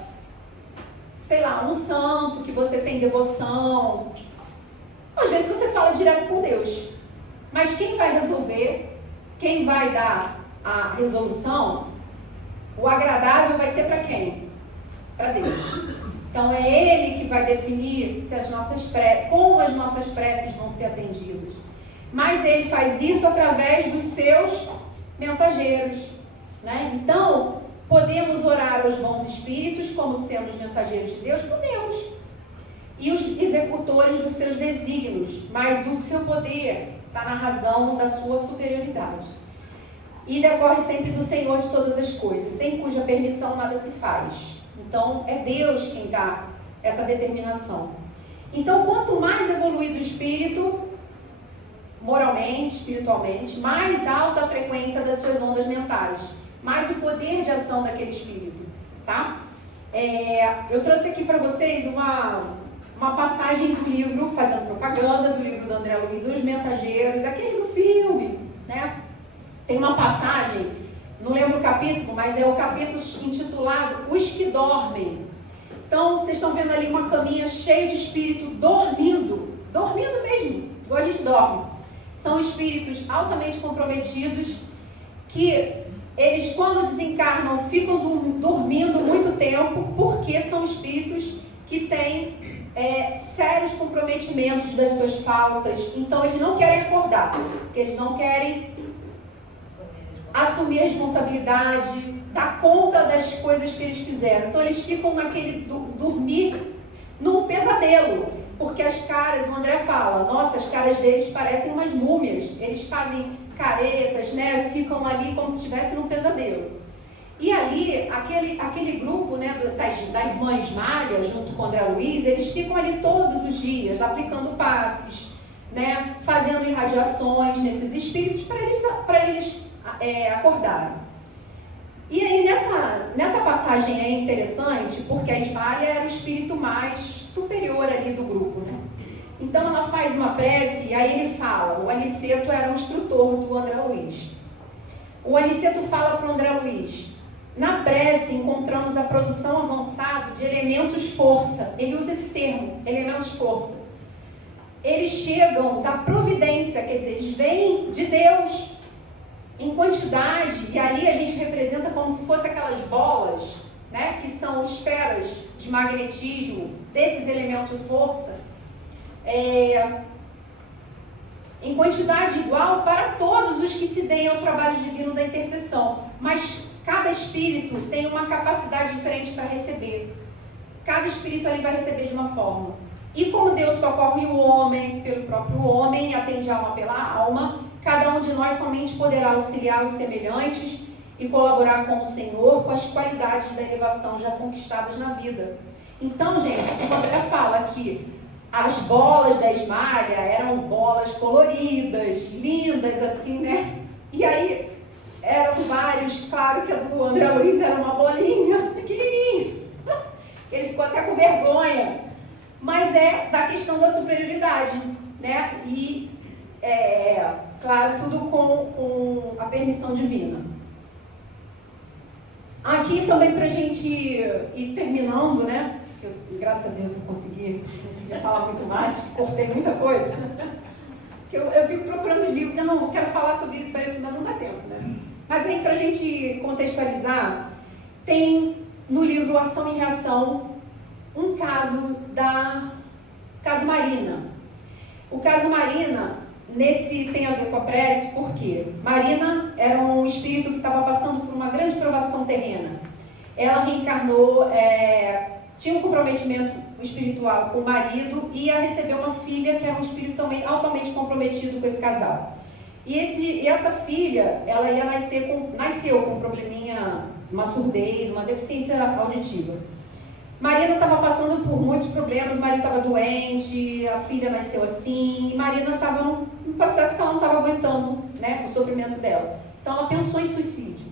sei lá, um santo que você tem devoção. Às vezes você fala direto com Deus. Mas quem vai resolver, quem vai dar a resolução, o agradável vai ser para quem? Para Deus. Então é Ele que vai definir se como as nossas preces vão ser atendidas. Mas Ele faz isso através dos seus mensageiros, né? Então, podemos orar aos bons espíritos como sendo os mensageiros de Deus? Podemos. E os executores dos seus desígnios, mas o seu poder está na razão da sua superioridade. E decorre sempre do Senhor de todas as coisas, sem cuja permissão nada se faz. Então, é Deus quem dá essa determinação. Então, quanto mais evoluído o espírito, moralmente, espiritualmente, mais alta a frequência das suas ondas mentais, mais o poder de ação daquele espírito, tá? Eu trouxe aqui para vocês uma passagem do livro, fazendo propaganda, do livro do André Luiz, Os Mensageiros, aquele do filme, né? Tem uma passagem, não lembro o capítulo, mas é o capítulo intitulado Os que Dormem. Então, vocês estão vendo ali uma caminha cheia de espírito dormindo mesmo, igual a gente dorme. São espíritos altamente comprometidos que eles, quando desencarnam, ficam dormindo muito tempo, porque são espíritos que têm sérios comprometimentos das suas faltas. Então, eles não querem acordar, porque eles não querem assumir a responsabilidade, dar conta das coisas que eles fizeram. Então, eles ficam naquele dormir num pesadelo, porque as caras, o André fala, nossa, as caras deles parecem umas múmias, eles fazem caretas, né? Ficam ali como se estivessem num pesadelo. E ali, aquele grupo, né, da irmã Ismália, junto com o André Luiz, eles ficam ali todos os dias, aplicando passes, né, fazendo irradiações nesses espíritos para eles acordarem. E aí nessa passagem é interessante porque a Ismália era o espírito mais superior ali do grupo, né? Então ela faz uma prece e aí ele fala, o Aniceto era o instrutor do André Luiz. O Aniceto fala para o André Luiz, na prece encontramos a produção avançada de elementos força. Ele usa esse termo, elementos força. Eles chegam da providência, quer dizer, eles vêm de Deus em quantidade, e ali a gente representa como se fossem aquelas bolas, né, que são esferas de magnetismo desses elementos força, em quantidade igual para todos os que se deem ao trabalho divino da intercessão, mas cada espírito tem uma capacidade diferente para receber. Cada espírito ali vai receber de uma forma. E como Deus socorre o homem pelo próprio homem, atende a alma pela alma, cada um de nós somente poderá auxiliar os semelhantes e colaborar com o Senhor com as qualidades da elevação já conquistadas na vida. Então, gente, o André fala que as bolas da Ismália eram bolas coloridas, lindas, assim, né? E aí eram vários, claro que a do André Luiz era uma bolinha pequenininha. Ele ficou até com vergonha. Mas é da questão da superioridade, né? E, claro, tudo com a permissão divina. Aqui também pra gente ir terminando, né? Que graças a Deus eu consegui, não queria falar muito mais, cortei muita coisa. Que eu fico procurando os livros, não, eu quero falar sobre isso, mas ainda não dá tempo, né? Mas aí pra gente contextualizar, tem no livro Ação e Reação um caso caso Marina. O caso Marina, nesse tem a ver com a prece, porque Marina era um espírito que estava passando por uma grande provação terrena. Ela reencarnou, tinha um comprometimento espiritual com o marido e ia receber uma filha que era um espírito também altamente comprometido com esse casal. E essa filha, ela ia nasceu com um probleminha, uma surdez, uma deficiência auditiva. Marina estava passando por muitos problemas, o marido estava doente, a filha nasceu assim, e Marina estava num processo que ela não estava aguentando, né, o sofrimento dela. Então ela pensou em suicídio.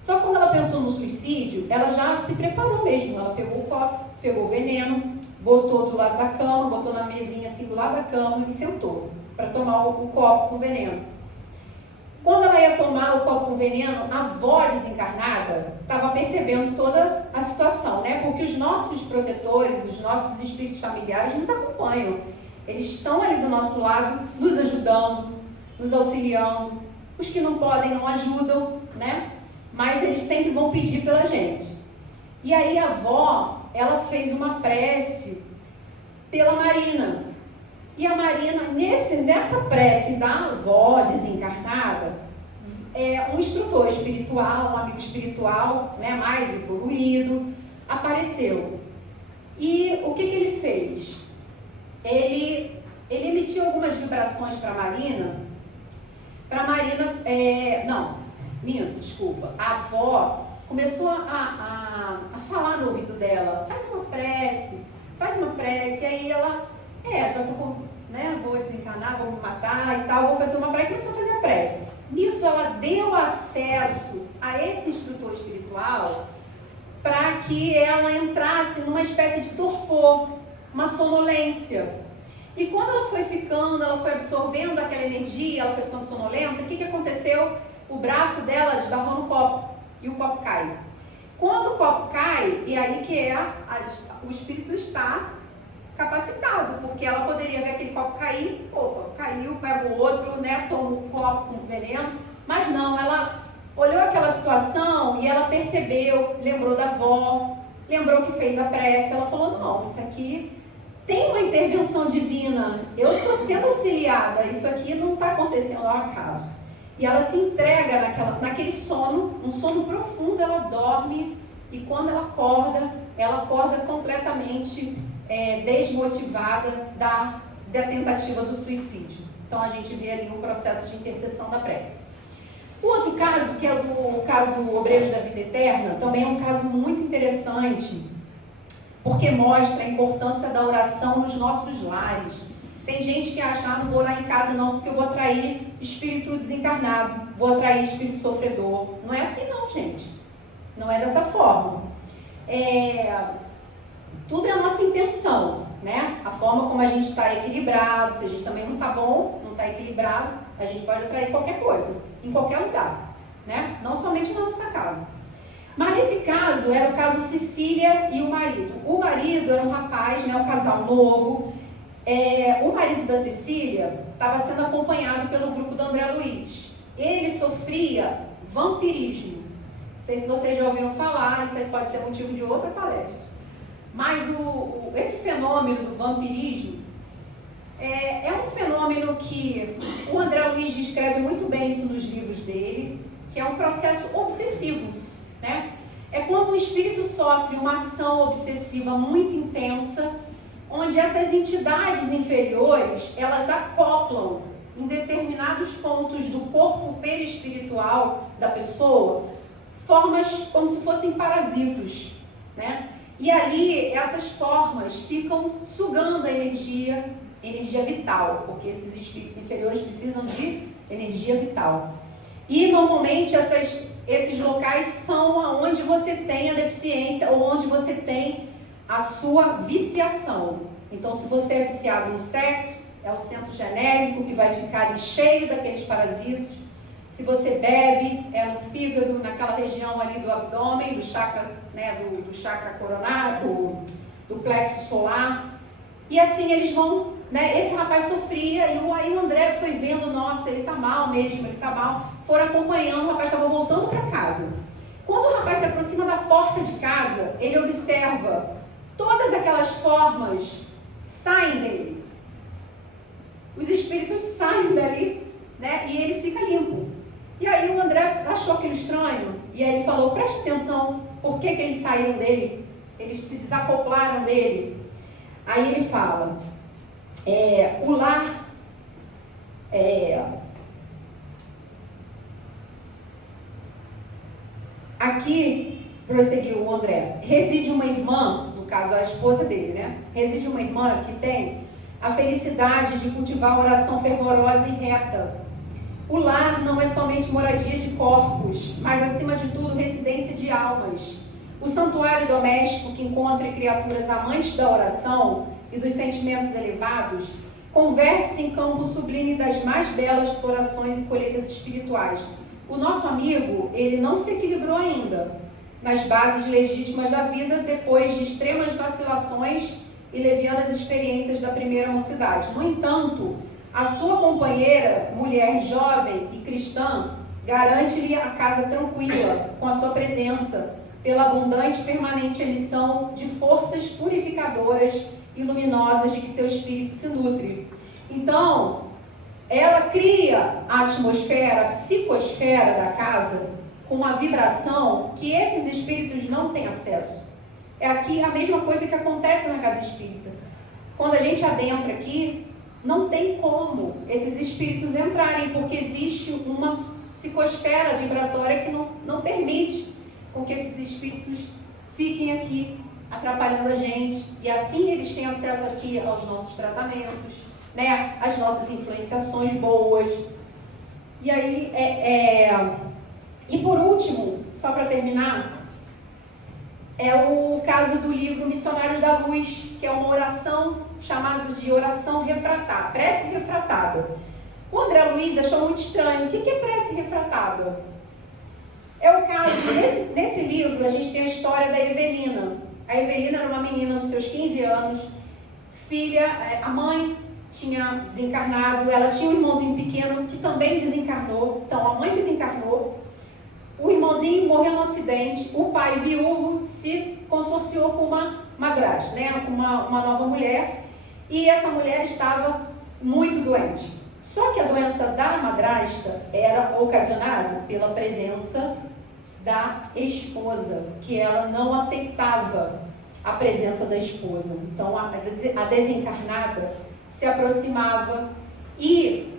Só que quando ela pensou no suicídio, ela já se preparou mesmo. Ela pegou o copo, pegou o veneno, botou do lado da cama, botou na mesinha assim do lado da cama e sentou para tomar o copo com veneno. Quando ela ia tomar o copo com veneno, a avó desencarnada estava percebendo toda a situação, né? Porque os nossos protetores, os nossos espíritos familiares nos acompanham. Eles estão ali do nosso lado, nos ajudando, nos auxiliando. Os que não podem não ajudam, né? Mas eles sempre vão pedir pela gente. E aí a avó, ela fez uma prece pela Marina. E a Marina, nessa prece da avó desencarnada, um instrutor espiritual, um amigo espiritual, né, mais evoluído, apareceu. E o que ele fez? Ele emitiu algumas vibrações para a Marina. A avó começou a falar no ouvido dela, faz uma prece, e aí ela, já que eu vou desencarnar, vou me matar e tal, vou fazer uma prece, começou a fazer a prece. Nisso ela deu acesso a esse instrutor espiritual para que ela entrasse numa espécie de torpor, uma sonolência. E quando ela foi absorvendo aquela energia, ela foi ficando sonolenta, o que aconteceu? O braço dela esbarrou no copo e o copo cai. Quando o copo cai, e aí que o espírito está capacitado, porque ela poderia ver aquele copo cair, caiu, pega o outro, né, toma o copo com veneno, mas não, ela olhou aquela situação e ela percebeu, lembrou da avó, lembrou que fez a prece, ela falou, não, isso aqui tem uma intervenção divina, eu estou sendo auxiliada, isso aqui não está acontecendo ao acaso. E ela se entrega naquele sono, um sono profundo, ela dorme, e quando ela acorda completamente desmotivada da tentativa do suicídio. Então a gente vê ali um processo de intercessão da prece. O outro caso, que é o caso Obreiros da Vida Eterna, também é um caso muito interessante, porque mostra a importância da oração nos nossos lares. Tem gente que acha, não vou orar em casa não, porque eu vou atrair espírito desencarnado, vou atrair espírito sofredor. Não é assim não, gente. Não é dessa forma. Tudo é a nossa intenção, né? A forma como a gente está equilibrado, se a gente também não está bom, não está equilibrado, a gente pode atrair qualquer coisa, em qualquer lugar, né? Não somente na nossa casa. Mas nesse caso, era o caso Cecília e o marido. O marido era um rapaz, né, um casal novo. O marido da Cecília estava sendo acompanhado pelo grupo do André Luiz. Ele sofria vampirismo. Não sei se vocês já ouviram falar, isso aí pode ser motivo de outra palestra. Mas esse fenômeno do vampirismo é um fenômeno que o André Luiz descreve muito bem isso nos livros dele, que é um processo obsessivo, né? É quando o espírito sofre uma ação obsessiva muito intensa, onde essas entidades inferiores, elas acoplam em determinados pontos do corpo perispiritual da pessoa, formas como se fossem parasitos, né? E ali, essas formas ficam sugando a energia vital, porque esses espíritos inferiores precisam de energia vital. E, normalmente, esses locais são onde você tem a deficiência ou onde você tem a sua viciação. Então, se você é viciado no sexo, é o centro genésico que vai ficar ali cheio daqueles parasitos. Se você bebe, é no fígado, naquela região ali do abdômen, do chakra, né, do chakra coronário, do plexo solar. E assim eles vão, né? Esse rapaz sofria e aí o André foi vendo, nossa, ele tá mal mesmo, ele tá mal. Foram acompanhando, o rapaz estava voltando para casa. Quando o rapaz se aproxima da porta de casa, ele observa todas aquelas formas saem dele. Os espíritos saem dali, né? E ele fica limpo. E aí o André achou aquilo estranho, e aí ele falou, preste atenção, por que eles saíram dele? Eles se desacoplaram dele. Aí ele fala, o lar, aqui, prosseguiu o André, reside uma irmã, no caso a esposa dele, né? Reside uma irmã que tem a felicidade de cultivar oração fervorosa e reta. O lar não é somente moradia de corpos, mas acima de tudo residência de almas. O santuário doméstico que encontra criaturas amantes da oração e dos sentimentos elevados, converte-se em campo sublime das mais belas explorações e colheitas espirituais. O nosso amigo, ele não se equilibrou ainda nas bases legítimas da vida depois de extremas vacilações e levianas experiências da primeira mocidade. No entanto, a sua companheira, mulher jovem e cristã, garante-lhe a casa tranquila com a sua presença, pela abundante e permanente emissão de forças purificadoras e luminosas de que seu espírito se nutre. Então, ela cria a atmosfera, a psicosfera da casa com uma vibração que esses espíritos não têm acesso. É aqui a mesma coisa que acontece na casa espírita. Quando a gente adentra aqui, não tem como esses espíritos entrarem, porque existe uma psicosfera vibratória que não permite com que esses espíritos fiquem aqui atrapalhando a gente. E assim eles têm acesso aqui aos nossos tratamentos, né? Às nossas influenciações boas. E aí, e por último, só para terminar, é o caso do livro Missionários da Luz, que é uma oração chamada de oração refratada, prece refratada. O André Luiz achou muito estranho. O que é prece refratada? É o caso, nesse livro a gente tem a história da Evelina. A Evelina era uma menina dos seus 15 anos, filha, a mãe tinha desencarnado, ela tinha um irmãozinho pequeno que também desencarnou, então a mãe desencarnou, o irmãozinho morreu num acidente, o pai viúvo se consorciou com uma madrasta, né, com uma nova mulher, e essa mulher estava muito doente. Só que a doença da madrasta era ocasionada pela presença da esposa, que ela não aceitava a presença da esposa. Então a desencarnada se aproximava e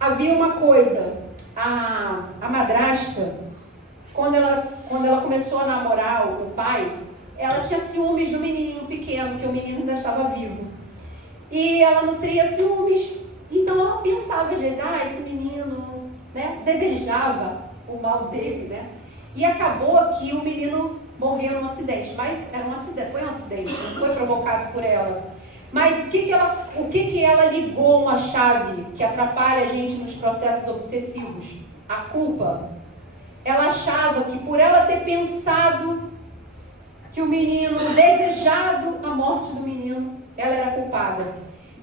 havia uma coisa, a madrasta, quando ela começou a namorar o pai, ela tinha ciúmes do menininho pequeno, porque o menino ainda estava vivo. E ela nutria ciúmes, então ela pensava às vezes, esse menino, né, desejava o mal dele, né? E acabou que o menino morreu num acidente, mas era um acidente, foi um acidente, não foi provocado por ela. Mas o que ela ligou uma chave que atrapalha a gente nos processos obsessivos? A culpa. Ela achava que por ela ter pensado que o menino, desejado a morte do menino, ela era culpada.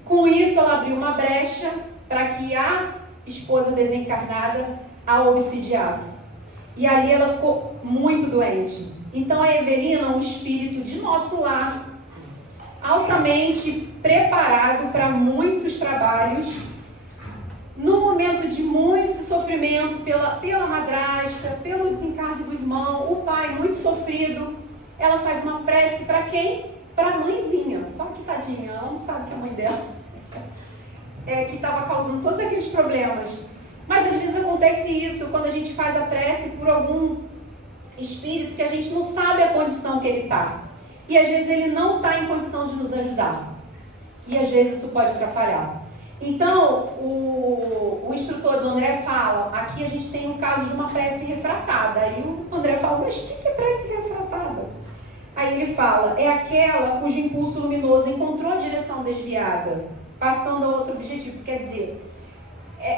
Com isso, ela abriu uma brecha para que a esposa desencarnada a obsidiasse. E ali ela ficou muito doente. Então a Evelina, um espírito de nosso lar, altamente preparado para muitos trabalhos, no momento de muito sofrimento pela madrasta, pelo desencargo do irmão, o pai muito sofrido, ela faz uma prece para quem? Para a mãezinha. Só que tadinha, ela não sabe que a mãe dela que estava causando todos aqueles problemas. Mas às vezes acontece isso quando a gente faz a prece por algum espírito que a gente não sabe a condição que ele está. E às vezes ele não está em condição de nos ajudar. E às vezes isso pode atrapalhar. Então, o instrutor do André fala, aqui a gente tem um caso de uma prece refratada. Aí o André fala, mas o que é prece refratada? Aí ele fala, é aquela cujo impulso luminoso encontrou a direção desviada, passando a outro objetivo. Quer dizer,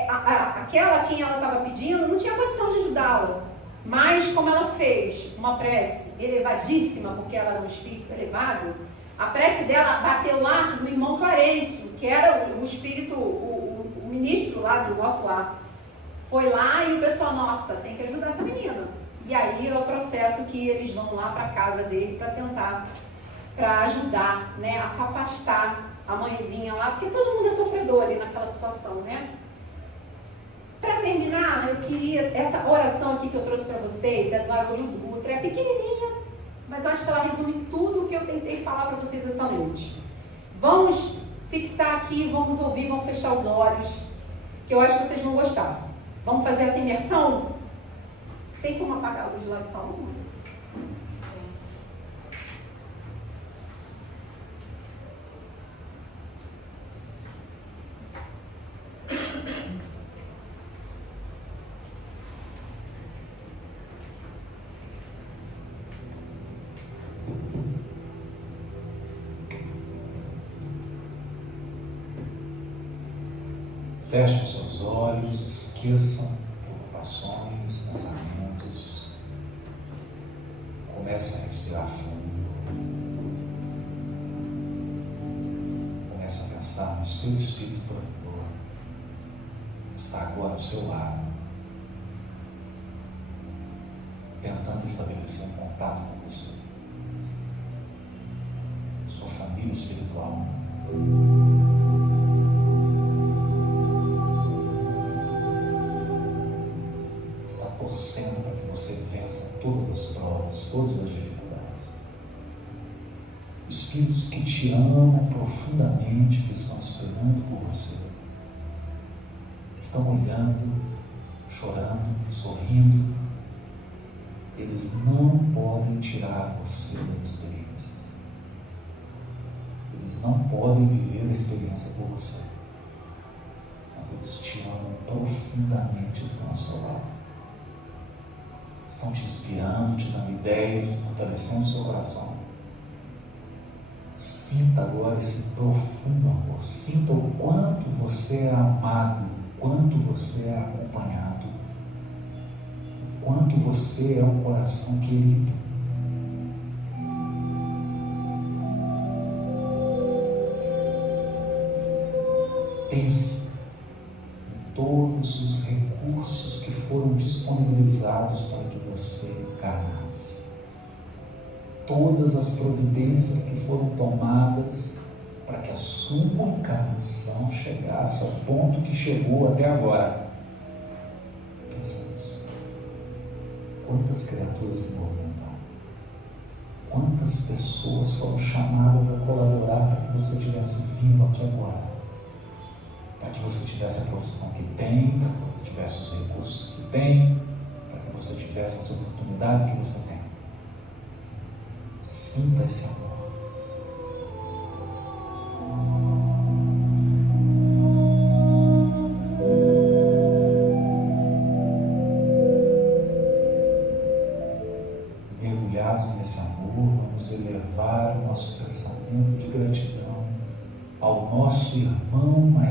aquela a quem ela estava pedindo não tinha condição de ajudá-la. Mas como ela fez uma prece elevadíssima, porque ela era um espírito elevado, a prece dela bateu lá no irmão Clarencio, que era o espírito, o ministro lá do nosso lar. Foi lá e o pessoal, nossa, tem que ajudar essa menina. E aí é o processo que eles vão lá para a casa dele para tentar, para ajudar, né, a se afastar a mãezinha lá, porque todo mundo é sofredor ali naquela situação, né? Para terminar, eu queria, essa oração aqui que eu trouxe para vocês, é do Arolindo Dutra, é pequenininha, mas eu acho que ela resume tudo o que eu tentei falar para vocês essa noite. Vamos fixar aqui, vamos ouvir, vamos fechar os olhos, que eu acho que vocês vão gostar. Vamos fazer essa imersão? Tem como apagar a luz lá de salão? Fechem seus olhos, esqueçam preocupações, pensamentos. Comece a respirar fundo. Comece a pensar no seu espírito protetor, que está agora ao seu lado, tentando estabelecer um contato com você, sua família espiritual. Torcendo para que você vença todas as provas, todas as dificuldades. Espíritos que te amam profundamente, que estão esperando por você, estão olhando, chorando, sorrindo. Eles não podem tirar você das experiências. Eles não podem viver a experiência por você. Mas eles te amam profundamente, estão ao seu lado. Estão te inspirando, te dando ideias, fortalecendo o seu coração. Sinta agora esse profundo amor. Sinta o quanto você é amado, o quanto você é acompanhado, o quanto você é um coração querido. Pense em todos os recursos que foram disponibilizados para que você encarnasse. Todas as providências que foram tomadas para que a sua encarnação chegasse ao ponto que chegou até agora. Pensa nisso. Quantas criaturas se movimentaram? Quantas pessoas foram chamadas a colaborar para que você estivesse vivo aqui agora? Para que você tivesse a profissão que tem, para que você tivesse os recursos que tem, para que você tivesse as oportunidades que você tem. Sinta esse amor.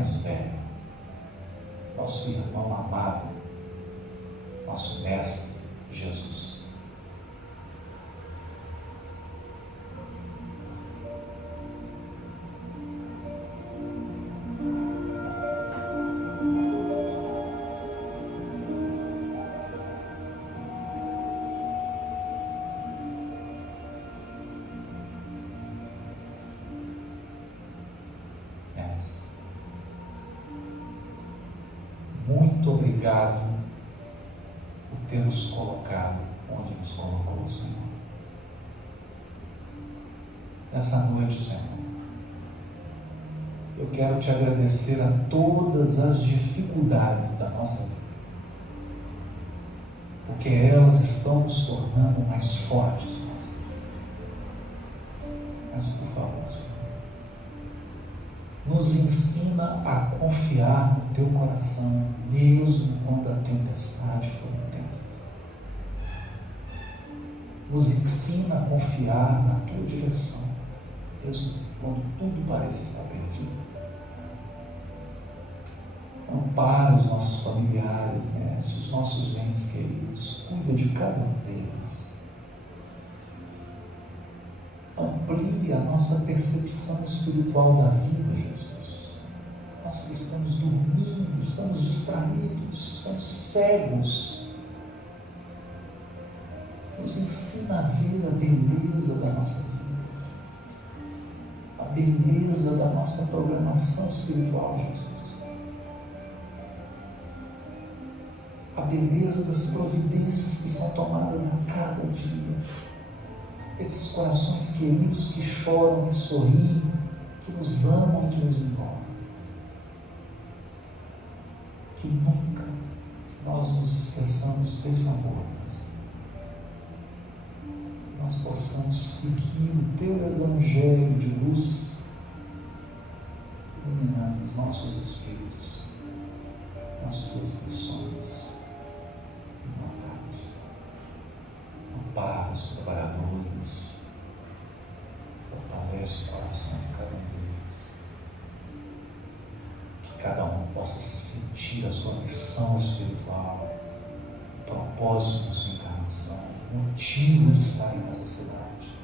mais velho, nosso irmão amado, nosso Mestre Jesus. Mestre, muito obrigado por ter nos colocado onde nos colocou, Senhor. Nessa noite, Senhor, eu quero te agradecer a todas as dificuldades da nossa vida, porque elas estão nos tornando mais fortes, Mestre. Mas, por favor, Senhor, nos ensina a confiar no Teu coração, mesmo quando a tempestade for intensa. Nos ensina a confiar na Tua direção, mesmo quando tudo parece estar perdido. Ampara os nossos familiares, né? Os nossos entes queridos, cuida de cada um deles. Amplie a nossa percepção espiritual da vida, Jesus. Nós estamos dormindo, estamos distraídos, estamos cegos. Nos ensina a ver a beleza da nossa vida, a beleza da nossa programação espiritual, Jesus. A beleza das providências que são tomadas a cada dia. Esses corações queridos que choram, que sorriem, que nos amam e que nos envolvem. Que nunca nós nos esqueçamos desse amor, que nós possamos seguir o Teu Evangelho de luz, iluminando os nossos espíritos, nas Tuas lições. Ampara os trabalhadores, fortalece o coração de cada um deles, que cada um possa sentir a sua missão espiritual, o propósito da sua encarnação, o motivo de estar nessa cidade,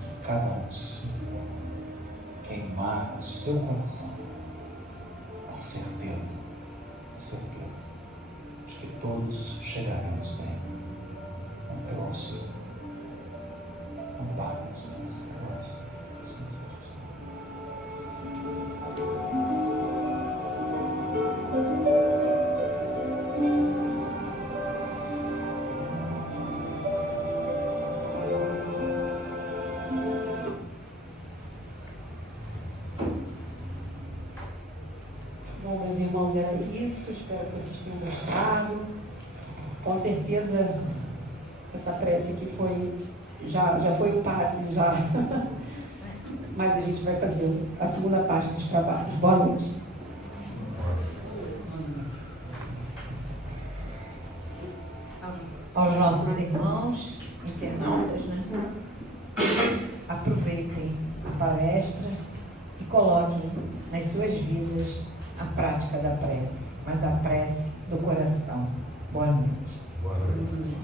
que cada um sinta queimar no seu coração a certeza de que todos chegaremos bem. Pelo auxílio, ampara-nos nesta graça, assim seja. Bom, meus irmãos, era isso. Espero que vocês tenham gostado. Com certeza, essa prece aqui já foi o passe, já. Mas a gente vai fazer a segunda parte dos trabalhos. Boa noite. Aos nossos irmãos internautas, né? Aproveitem a palestra e coloquem nas suas vidas a prática da prece, mas a prece do coração. Boa noite. Boa noite.